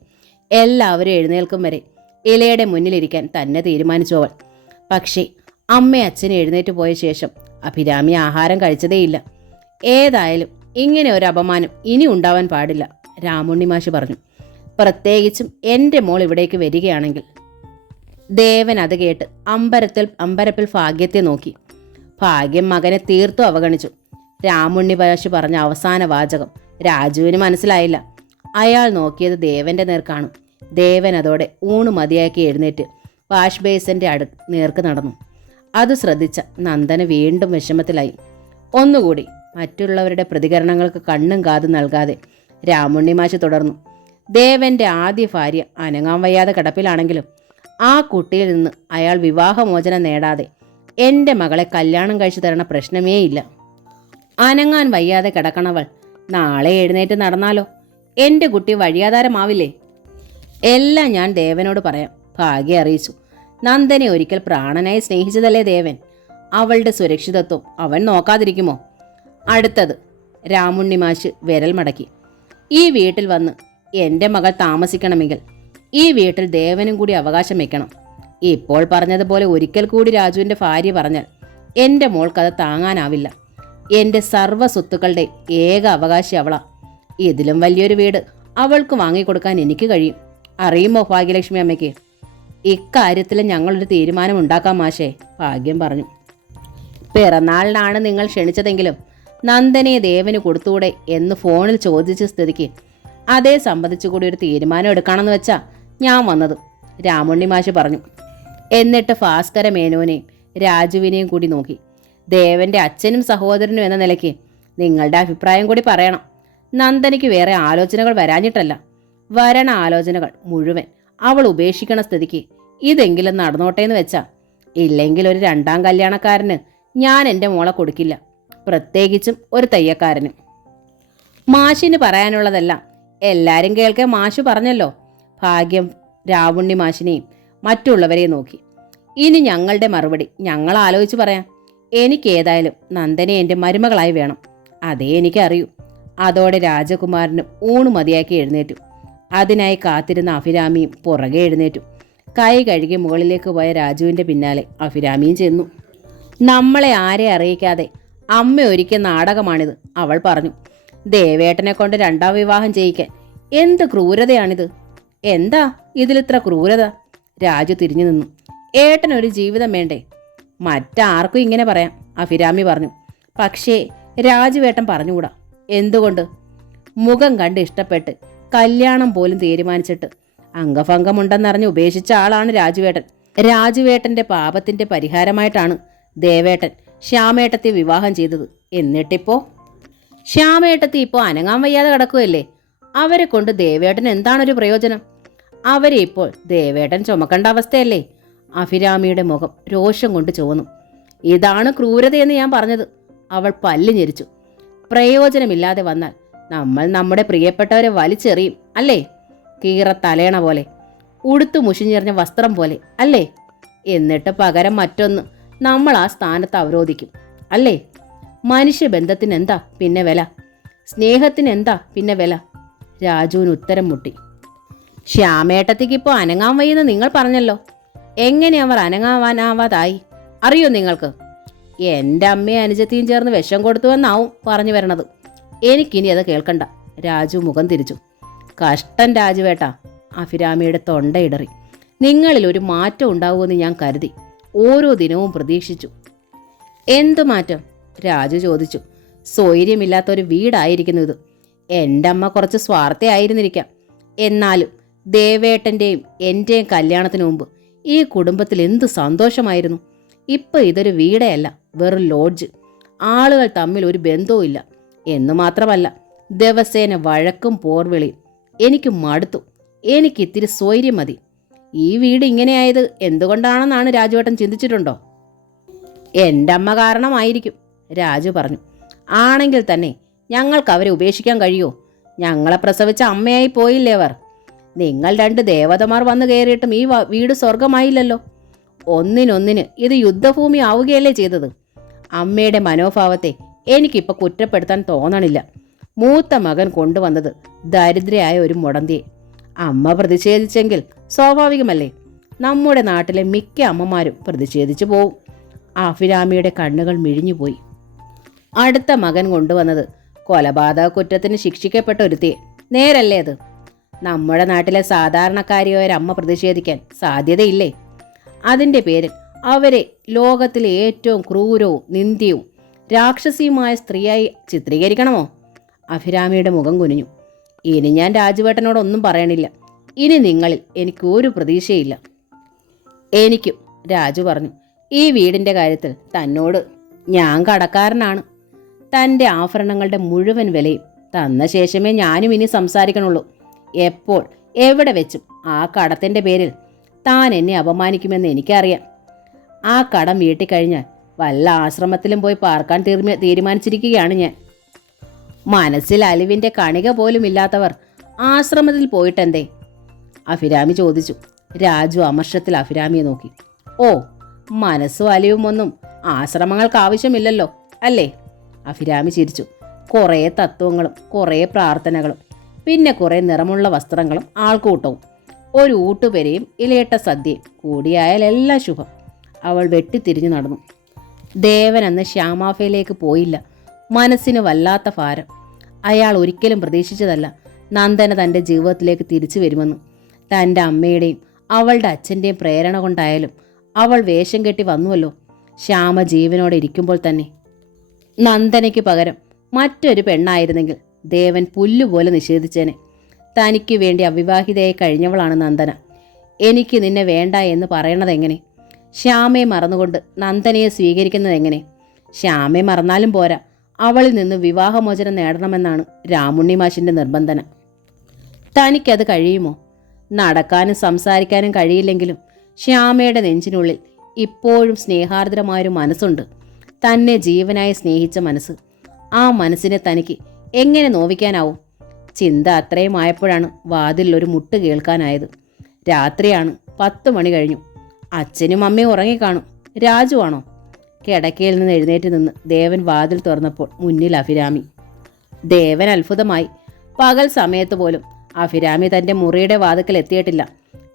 എല്ലാവരും എഴുന്നേൽക്കും വരെ ഇലയുടെ മുന്നിലിരിക്കാൻ തന്നെ തീരുമാനിച്ചു അവൾ. പക്ഷേ അമ്മ അച്ഛനും എഴുന്നേറ്റ് പോയ ശേഷം അഭിരാമി ആഹാരം കഴിച്ചതേയില്ല. ഏതായാലും ഇങ്ങനെ ഒരു അപമാനം ഇനി ഉണ്ടാവാൻ പാടില്ല, രാമുണ്ണി മാഷ് പറഞ്ഞു. പ്രത്യേകിച്ചും എൻ്റെ മോൾ ഇവിടേക്ക് വരികയാണെങ്കിൽ. ദേവൻ അത് കേട്ട് അമ്പരപ്പിൽ ഭാഗ്യത്തെ നോക്കി. ഭാഗ്യം മകനെ തീർത്തും അവഗണിച്ചു. രാമുണ്ണി മാഷ് പറഞ്ഞ അവസാന വാചകം രാജുവിന് മനസ്സിലായില്ല. അയാൾ നോക്കിയത് ദേവന്റെ നേർക്കാണ്. ദേവൻ അതോടെ ഊണ് മതിയാക്കി എഴുന്നേറ്റ് വാഷ് ബേസിന്റെ നേർക്ക് നടന്നു. അത് ശ്രദ്ധിച്ച നന്ദന വീണ്ടും വിഷമത്തിലായി. ഒന്നുകൂടി മറ്റുള്ളവരുടെ പ്രതികരണങ്ങൾക്ക് കണ്ണും കാതും നൽകാതെ രാമുണ്ണി മാഷ് തുടർന്നു. ദേവന്റെ ആദ്യ ഭാര്യ അനങ്ങാൻ വയ്യാതെ കിടപ്പിലാണെങ്കിലും ആ കുട്ടിയിൽ നിന്ന് അയാൾ വിവാഹമോചനം നേടാതെ എൻ്റെ മകളെ കല്യാണം കഴിച്ചു തരണ പ്രശ്നമേയില്ല. അനങ്ങാൻ വയ്യാതെ കിടക്കണവൾ നാളെ എഴുന്നേറ്റ് നടന്നാലോ? എൻ്റെ കുട്ടി വഴിയാധാരമാവില്ലേ? എല്ലാം ഞാൻ ദേവനോട് പറയാം, ഭാഗ്യ അറിയിച്ചു. നന്ദനെ ഒരിക്കൽ പ്രാണനായി സ്നേഹിച്ചതല്ലേ ദേവൻ. അവളുടെ സുരക്ഷിതത്വം അവൻ നോക്കാതിരിക്കുമോ? അടുത്തത്, രാമുണ്ണി മാഷ് വിരൽ മടക്കി. ഈ വീട്ടിൽ വന്ന് എൻ്റെ മകൾ താമസിക്കണമെങ്കിൽ ഈ വീട്ടിൽ ദേവനും കൂടി അവകാശം വെക്കണം. ഇപ്പോൾ പറഞ്ഞതുപോലെ ഒരിക്കൽ കൂടി രാജുവിൻ്റെ ഭാര്യ പറഞ്ഞാൽ എൻ്റെ മോൾക്കത് താങ്ങാനാവില്ല. എൻ്റെ സർവ്വ സ്വത്തുക്കളുടെ ഏക അവകാശി അവളാ. ഇതിലും വലിയൊരു വീട് അവൾക്ക് വാങ്ങിക്കൊടുക്കാൻ എനിക്ക് കഴിയും. അറിയുമോ ഭാഗ്യലക്ഷ്മി അമ്മയ്ക്ക്? ഇക്കാര്യത്തിൽ ഞങ്ങളൊരു തീരുമാനം ഉണ്ടാക്കാം മാഷേ, ഭാഗ്യം പറഞ്ഞു. പിറന്നാളിനാണ് നിങ്ങൾ ക്ഷണിച്ചതെങ്കിലും നന്ദനെ ദേവന് കൊടുത്തൂടെ എന്ന് ഫോണിൽ ചോദിച്ച സ്ഥിതിക്ക് അതേ സംബന്ധിച്ചു കൂടി ഒരു തീരുമാനം എടുക്കണമെന്ന് വെച്ചാ ഞാൻ വന്നത്, രാമുണ്ണി മാഷ് പറഞ്ഞു. എന്നിട്ട് ഭാസ്കര മേനോനെയും രാജുവിനെയും കൂടി നോക്കി. ദേവന്റെ അച്ഛനും സഹോദരനും എന്ന നിലയ്ക്ക് നിങ്ങളുടെ അഭിപ്രായം കൂടി പറയണം. നന്ദനയ്ക്ക് വേറെ ആലോചനകൾ വരാഞ്ഞിട്ടല്ല, വരണ ആലോചനകൾ മുഴുവൻ അവൾ ഉപേക്ഷിക്കണ സ്ഥിതിക്ക് ഇതെങ്കിലും നടന്നോട്ടേന്ന് വെച്ചാ. ഇല്ലെങ്കിൽ ഒരു രണ്ടാം കല്യാണക്കാരന് ഞാൻ എൻ്റെ മോളെ കൊടുക്കില്ല, പ്രത്യേകിച്ചും ഒരു തയ്യക്കാരന്. മാഷിന് പറയാനുള്ളതെല്ലാം എല്ലാവരും കേൾക്കെ മാഷ് പറഞ്ഞല്ലോ. ഭാഗ്യം രാവുണ്ണി മാഷിനെയും മറ്റുള്ളവരെയും നോക്കി. ഇനി ഞങ്ങളുടെ മറുപടി ഞങ്ങൾ ആലോചിച്ച് പറയാം. എനിക്കേതായാലും നന്ദനെ എൻ്റെ മരുമകളായി വേണം, അതേ എനിക്കറിയൂ. അതോടെ രാജകുമാരനും ഊണ് മതിയാക്കി എഴുന്നേറ്റു. അതിനായി കാത്തിരുന്ന അഭിരാമിയും പുറകെ എഴുന്നേറ്റു. കൈ കഴുകി മുകളിലേക്ക് പോയ രാജുവിൻ്റെ പിന്നാലെ അഭിരാമിയും ചെന്നു. നമ്മളെ ആരെ അറിയിക്കാതെ അമ്മ ഒരുക്കിയ നാടകമാണിത്, അവൾ പറഞ്ഞു. ദേവേട്ടനെ കൊണ്ട് രണ്ടാം വിവാഹം ചെയ്യിക്കാൻ എന്ത് ക്രൂരതയാണിത്? എന്താ ഇതിലിത്ര ക്രൂരത? രാജു തിരിഞ്ഞു നിന്നു. ഏട്ടനൊരു ജീവിതം വേണ്ടേ? മറ്റാർക്കും ഇങ്ങനെ പറയാം, അഭിരാമി പറഞ്ഞു. പക്ഷേ രാജുവേട്ടൻ പറഞ്ഞുകൂടാ. എന്തുകൊണ്ട്? മുഖം കണ്ട് ഇഷ്ടപ്പെട്ട് കല്യാണം പോലും തീരുമാനിച്ചിട്ട് അംഗഭംഗമുണ്ടെന്നറിഞ്ഞ് ഉപേക്ഷിച്ച ആളാണ് രാജുവേട്ടൻ. രാജുവേട്ടന്റെ പാപത്തിന്റെ പരിഹാരമായിട്ടാണ് ദേവേട്ടൻ ശ്യാമേട്ടത്തെ വിവാഹം ചെയ്തത്. എന്നിട്ടിപ്പോ ശ്യാമേട്ടത്തി ഇപ്പോൾ അനങ്ങാൻ വയ്യാതെ കിടക്കുകയല്ലേ. അവരെ കൊണ്ട് ദേവേട്ടൻ എന്താണൊരു പ്രയോജനം? അവരെ ഇപ്പോൾ ദേവേട്ടൻ ചുമക്കേണ്ട അവസ്ഥയല്ലേ? അഭിരാമിയുടെ മുഖം രോഷം കൊണ്ട് ചുവന്നു. ഇതാണ് ക്രൂരതയെന്ന് ഞാൻ പറഞ്ഞത്, അവൾ പല്ല് ഞെരിച്ചു. പ്രയോജനമില്ലാതെ വന്നാൽ നമ്മൾ നമ്മുടെ പ്രിയപ്പെട്ടവരെ വലിച്ചെറിയും അല്ലേ? കീറ തലേണ പോലെ, ഉടുത്തു മുഷിഞ്ഞെറിഞ്ഞ വസ്ത്രം പോലെ അല്ലേ? എന്നിട്ട് പകരം മറ്റൊന്ന് നമ്മൾ ആ സ്ഥാനത്ത് അവരോധിക്കും അല്ലേ? മനുഷ്യബന്ധത്തിന് എന്താ പിന്നെ വില? സ്നേഹത്തിന് എന്താ പിന്നെ വില? രാജുവിന് ഉത്തരം മുട്ടി. ശ്യാമേട്ടത്തിക്കിപ്പോൾ അനങ്ങാൻ വയ്യെന്ന് നിങ്ങൾ പറഞ്ഞല്ലോ. എങ്ങനെ അവർ അനങ്ങാവാനാവാതായി അറിയോ നിങ്ങൾക്ക്? എൻ്റെ അമ്മയും അനുജത്തിയും ചേർന്ന് വിഷം കൊടുത്തുവെന്നാവും പറഞ്ഞു വരണത്. എനിക്കിനി അത് കേൾക്കണ്ട. രാജു മുഖം തിരിച്ചു. കഷ്ടം രാജുവേട്ടാ, അഭിരാമിയുടെ തൊണ്ടയിടറി. നിങ്ങളിൽ ഒരു മാറ്റം ഉണ്ടാവുമെന്ന് ഞാൻ കരുതി, ഓരോ ദിനവും പ്രതീക്ഷിച്ചു. എന്തു മാറ്റം? രാജു ചോദിച്ചു. സ്വൈര്യമില്ലാത്തൊരു വീടായിരിക്കുന്നു ഇത്. എൻ്റെ അമ്മ കുറച്ച് സ്വാർത്ഥയായിരുന്നിരിക്കാം, എന്നാലും ദേവേട്ടൻ്റെയും എൻ്റെയും കല്യാണത്തിന് മുമ്പ് ഈ കുടുംബത്തിൽ എന്ത് സന്തോഷമായിരുന്നു. ഇപ്പം ഇതൊരു വീടേയല്ല, വെറും ലോഡ്ജ്. ആളുകൾ തമ്മിൽ ഒരു ബന്ധവും ഇല്ല. എന്നു മാത്രമല്ല, ദിവസേന വഴക്കും പോർവിളിയും. എനിക്ക് മടുത്തു. എനിക്ക് ഇത്തിരി സ്വൈര്യം മതി. ഈ വീട് ഇങ്ങനെയായത് എന്തുകൊണ്ടാണെന്നാണ് രാജുവേട്ടൻ ചിന്തിച്ചിട്ടുണ്ടോ? എൻ്റെ അമ്മ കാരണമായിരിക്കും, രാജു പറഞ്ഞു. ആണെങ്കിൽ തന്നെ ഞങ്ങൾക്ക് അവരെ ഉപേക്ഷിക്കാൻ കഴിയുമോ? ഞങ്ങളെ പ്രസവിച്ച അമ്മയായി പോയില്ലേ അവർ. നിങ്ങൾ രണ്ട് ദേവതമാർ വന്നു കയറിയിട്ടും ഈ വീട് സ്വർഗമായില്ലല്ലോ. ഒന്നിനൊന്നിന് ഇത് യുദ്ധഭൂമി ആവുകയല്ലേ ചെയ്തത്. അമ്മയുടെ മനോഭാവത്തെ എനിക്കിപ്പോൾ കുറ്റപ്പെടുത്താൻ തോന്നണില്ല. മൂത്ത മകൻ കൊണ്ടുവന്നത് ദരിദ്രയായ ഒരു മുടന്തിയെ. അമ്മ പ്രതിഷേധിച്ചെങ്കിൽ സ്വാഭാവികമല്ലേ. നമ്മുടെ നാട്ടിലെ മിക്ക അമ്മമാരും പ്രതിഷേധിച്ചു പോവും. അഭിരാമിയുടെ കണ്ണുകൾ മിഴിഞ്ഞുപോയി. അടുത്ത മകൻ കൊണ്ടുവന്നത് കൊലപാതക കുറ്റത്തിന് ശിക്ഷിക്കപ്പെട്ട ഒരുത്തിയെ. നേരല്ലേ അത്? നമ്മുടെ നാട്ടിലെ സാധാരണക്കാരിയായ ഒരമ്മ പ്രതിഷേധിക്കാൻ സാധ്യതയില്ലേ? അതിൻ്റെ പേരിൽ അവരെ ലോകത്തിലെ ഏറ്റവും ക്രൂരവും നിന്ദ്യവും രാക്ഷസിയുമായ സ്ത്രീയായി ചിത്രീകരിക്കണമോ? അഭിരാമിയുടെ മുഖം കുനിഞ്ഞു. ഇനി ഞാൻ രാജുവേട്ടനോടൊന്നും പറയണില്ല. ഇനി നിങ്ങളിൽ എനിക്ക് ഒരു പ്രതീക്ഷയില്ല. എനിക്കും, രാജു പറഞ്ഞു. ഈ വീടിൻ്റെ കാര്യത്തിൽ തന്നോട് ഞാൻ കടക്കാരനാണ്. തൻ്റെ ആഭരണങ്ങളുടെ മുഴുവൻ വിലയും തന്ന ശേഷമേ ഞാനും ഇനി സംസാരിക്കണുള്ളൂ. എപ്പോൾ എവിടെ വെച്ചും ആ കടത്തിൻ്റെ പേരിൽ താൻ എന്നെ അപമാനിക്കുമെന്ന് എനിക്കറിയാം. ആ കടം വീട്ടിക്കഴിഞ്ഞാൽ വല്ല ആശ്രമത്തിലും പോയി പാർക്കാൻ തീരുമാനിച്ചിരിക്കുകയാണ് ഞാൻ. മനസ്സിൽ അലിവിൻ്റെ കണിക പോലും ഇല്ലാത്തവർ ആശ്രമത്തിൽ പോയിട്ടെന്തേ? അഭിരാമി ചോദിച്ചു. രാജു അമർഷത്തിൽ അഭിരാമിയെ നോക്കി. ഓ, മനസ്സും അലിവും ഒന്നും ആശ്രമങ്ങൾക്ക് ആവശ്യമില്ലല്ലോ അല്ലേ? അഭിരാമി ചിരിച്ചു. കുറേ തത്വങ്ങളും കുറേ പ്രാർത്ഥനകളും പിന്നെ കുറേ നിറമുള്ള വസ്ത്രങ്ങളും ആൾക്കൂട്ടവും ഒരു ഊട്ടുപെരയും ഇലയിട്ട സദ്യയും കൂടിയായാൽ എല്ലാം ശുഭം. അവൾ വെട്ടിത്തിരിഞ്ഞു നടന്നു. ദേവൻ അന്ന് ശ്യാമാഫയിലേക്ക് പോയില്ല. മനസ്സിന് വല്ലാത്ത ഭാരം. അയാൾ ഒരിക്കലും പ്രതീക്ഷിച്ചതല്ല നന്ദന തൻ്റെ ജീവിതത്തിലേക്ക് തിരിച്ചു വരുമെന്ന്. തൻ്റെ അമ്മയുടെയും അവളുടെ അച്ഛൻ്റെയും പ്രേരണ കൊണ്ടായാലും അവൾ വേഷം കെട്ടി വന്നുവല്ലോ. ശ്യാമ ജീവനോടെ ഇരിക്കുമ്പോൾ തന്നെ. നന്ദനയ്ക്ക് പകരം മറ്റൊരു പെണ്ണായിരുന്നെങ്കിൽ ദേവൻ പുല്ലുപോലെ നിഷേധിച്ചേനെ. തനിക്ക് വേണ്ടി അവിവാഹിതയായി കഴിഞ്ഞവളാണ് നന്ദന. എനിക്ക് നിന്നെ വേണ്ട എന്ന് പറയണതെങ്ങനെ? ശ്യാമയെ മറന്നുകൊണ്ട് നന്ദനയെ സ്വീകരിക്കുന്നതെങ്ങനെ? ശ്യാമയെ മറന്നാലും പോരാ, അവളിൽ നിന്ന് വിവാഹമോചനം നേടണമെന്നാണ് രാമുണ്ണിമാഷിൻ്റെ നിർബന്ധന. തനിക്കത് കഴിയുമോ? നടക്കാനും സംസാരിക്കാനും കഴിയില്ലെങ്കിലും ശ്യാമയുടെ നെഞ്ചിനുള്ളിൽ ഇപ്പോഴും സ്നേഹാർദ്രമായൊരു മനസ്സുണ്ട്. തന്നെ ജീവനായി സ്നേഹിച്ച മനസ്സ്. ആ മനസ്സിനെ തനിക്ക് എങ്ങനെ നോവിക്കാനാവും? ചിന്ത അത്രയും ആയപ്പോഴാണ് വാതിൽ ഒരു മുട്ട് കേൾക്കാനായത്. രാത്രിയാണ്. 10 മണി കഴിഞ്ഞു. അച്ഛനും അമ്മയും ഉറങ്ങിക്കാണും. രാജു ആണോ? കിടക്കയിൽ നിന്ന് എഴുന്നേറ്റ് നിന്ന് ദേവൻ വാതിൽ തുറന്നപ്പോൾ മുന്നിൽ അഭിരാമി. ദേവൻ അത്ഭുതമായി. പകൽ സമയത്ത് പോലും അഭിരാമി തൻ്റെ മുറിയുടെ വാതിക്കൽ എത്തിയിട്ടില്ല,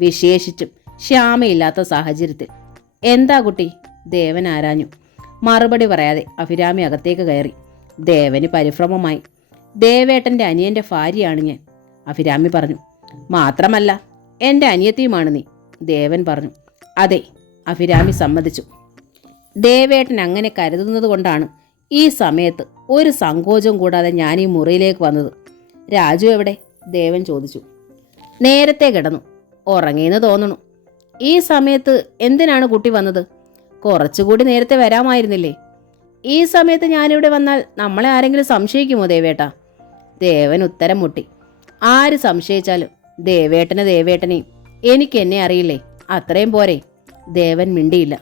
വിശേഷിച്ചും ശ്യാമയില്ലാത്ത സാഹചര്യത്തിൽ. എന്താ കുട്ടി? ദേവൻ ആരാഞ്ഞു. മറുപടി പറയാതെ അഭിരാമി അകത്തേക്ക് കയറി. ദേവന് പരിഭ്രമമായി. ദേവേട്ടൻ്റെ അനിയൻ്റെ ഭാര്യയാണ് ഞാൻ, അഭിരാമി പറഞ്ഞു. മാത്രമല്ല എൻ്റെ അനിയത്തിയുമാണ് നീ, ദേവൻ പറഞ്ഞു. അതെ, അഭിരാമി സമ്മതിച്ചു. ദേവേട്ടൻ അങ്ങനെ കരുതുന്നത് കൊണ്ടാണ് ഈ സമയത്ത് ഒരു സങ്കോചവും കൂടാതെ ഞാൻ ഈ മുറിയിലേക്ക് വന്നത്. രാജു എവിടെ? ദേവൻ ചോദിച്ചു. നേരത്തെ കിടന്നു, ഉറങ്ങിയെന്ന് തോന്നണു. ഈ സമയത്ത് എന്തിനാണ് കുട്ടി വന്നത്? കുറച്ചുകൂടി നേരത്തെ വരാമായിരുന്നില്ലേ? ഈ സമയത്ത് ഞാനിവിടെ വന്നാൽ നമ്മളെ ആരെങ്കിലും സംശയിക്കുമോ ദേവേട്ടാ? ദേവൻ ഉത്തരം മുട്ടി. ആര് സംശയിച്ചാലും ദേവേട്ടനെയും എനിക്ക് എന്നെ അറിയില്ലേ, അത്രയും പോരെ. ദേവൻ മിണ്ടിയില്ല.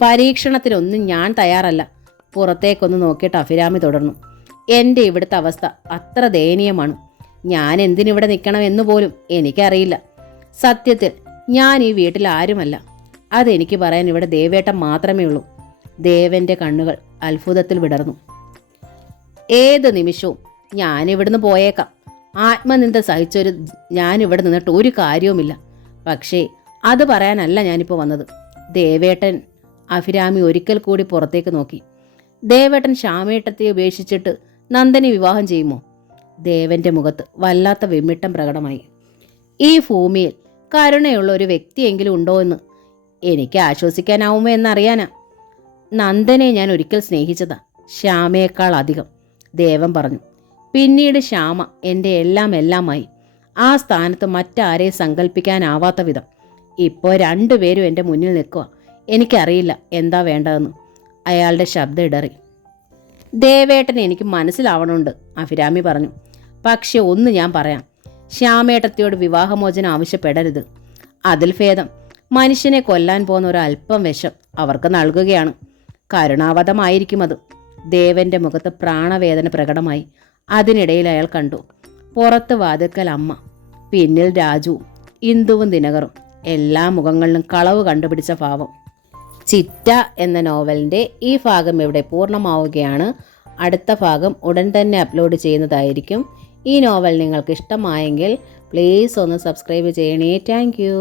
പരീക്ഷണത്തിനൊന്നും ഞാൻ തയ്യാറല്ല. പുറത്തേക്കൊന്ന് നോക്കിയിട്ട് അഭിരാമി തുടർന്നു. എൻ്റെ ഇവിടുത്തെ അവസ്ഥ അത്ര ദയനീയമാണ്. ഞാൻ എന്തിനിവിടെ നിൽക്കണമെന്ന് പോലും എനിക്കറിയില്ല. സത്യത്തിൽ ഞാൻ ഈ വീട്ടിൽ ആരുമല്ല. അതെനിക്ക് പറയാൻ ഇവിടെ ദേവേട്ടൻ മാത്രമേ ഉള്ളൂ. ദേവൻ്റെ കണ്ണുകൾ അത്ഭുതത്തിൽ വിടർന്നു. ഏത് നിമിഷവും ഞാനിവിടുന്ന് പോയേക്കാം. ആത്മനിന്ദ സഹിച്ചൊരു ഞാനിവിടെ നിന്നിട്ട് ഒരു കാര്യവുമില്ല. പക്ഷേ അത് പറയാനല്ല ഞാനിപ്പോൾ വന്നത്. ദേവേട്ടൻ. അഭിരാമി ഒരിക്കൽ കൂടി പുറത്തേക്ക് നോക്കി. ദേവേട്ടൻ ശ്യാമേട്ടത്തെ ഉപേക്ഷിച്ചിട്ട് നന്ദനെ വിവാഹം ചെയ്യുമോ? ദേവൻ്റെ മുഖത്ത് വല്ലാത്ത വിമ്മിട്ടം പ്രകടമായി. ഈ ഭൂമിയിൽ കരുണയുള്ള ഒരു വ്യക്തിയെങ്കിലും ഉണ്ടോ എന്ന് എനിക്ക് ആശ്വസിക്കാനാവുമോ എന്നറിയാനാ. നന്ദനെ ഞാൻ ഒരിക്കൽ സ്നേഹിച്ചതാ, ശ്യാമയേക്കാൾ അധികം, ദേവൻ പറഞ്ഞു. പിന്നീട് ശ്യാമ എൻ്റെ എല്ലാമായി. ആ സ്ഥാനത്ത് മറ്റാരെയും സങ്കല്പിക്കാനാവാത്ത വിധം. ഇപ്പോൾ 2 പേരും എൻ്റെ മുന്നിൽ നിൽക്കുക. എനിക്കറിയില്ല എന്താ വേണ്ടതെന്ന്. അയാളുടെ ശബ്ദം ഇടറി. ദേവേട്ടനെ എനിക്ക് മനസ്സിലാവണുണ്ട്, അഭിരാമി പറഞ്ഞു. പക്ഷെ ഒന്ന് ഞാൻ പറയാം, ശ്യാമേട്ടത്തിയോട് വിവാഹമോചനം ആവശ്യപ്പെടരുത്. അതിൽ ഭേദം മനുഷ്യനെ കൊല്ലാൻ പോകുന്ന ഒരല്പം വിഷം അവർക്ക് നൽകുകയാണ്. കരുണാവധമായിരിക്കും അത്. ദേവന്റെ മുഖത്ത് പ്രാണവേദന പ്രകടമായി. അതിനിടയിൽ അയാൾ കണ്ടു, പുറത്ത് വാതിൽക്കൽ അമ്മ, പിന്നിൽ രാജുവും ഇന്ദുവും ദിനകറും, എല്ലാ മുഖങ്ങളിലും കളവ് കണ്ടുപിടിച്ച ഭാവം. ചിറ്റ എന്ന നോവലിൻ്റെ ഈ ഭാഗം ഇവിടെ പൂർണ്ണമാവുകയാണ്. അടുത്ത ഭാഗം ഉടൻ തന്നെ അപ്ലോഡ് ചെയ്യുന്നതായിരിക്കും. ഈ നോവൽ നിങ്ങൾക്ക് ഇഷ്ടമായെങ്കിൽ പ്ലീസ് ഒന്ന് സബ്സ്ക്രൈബ് ചെയ്യണേ. Thank you.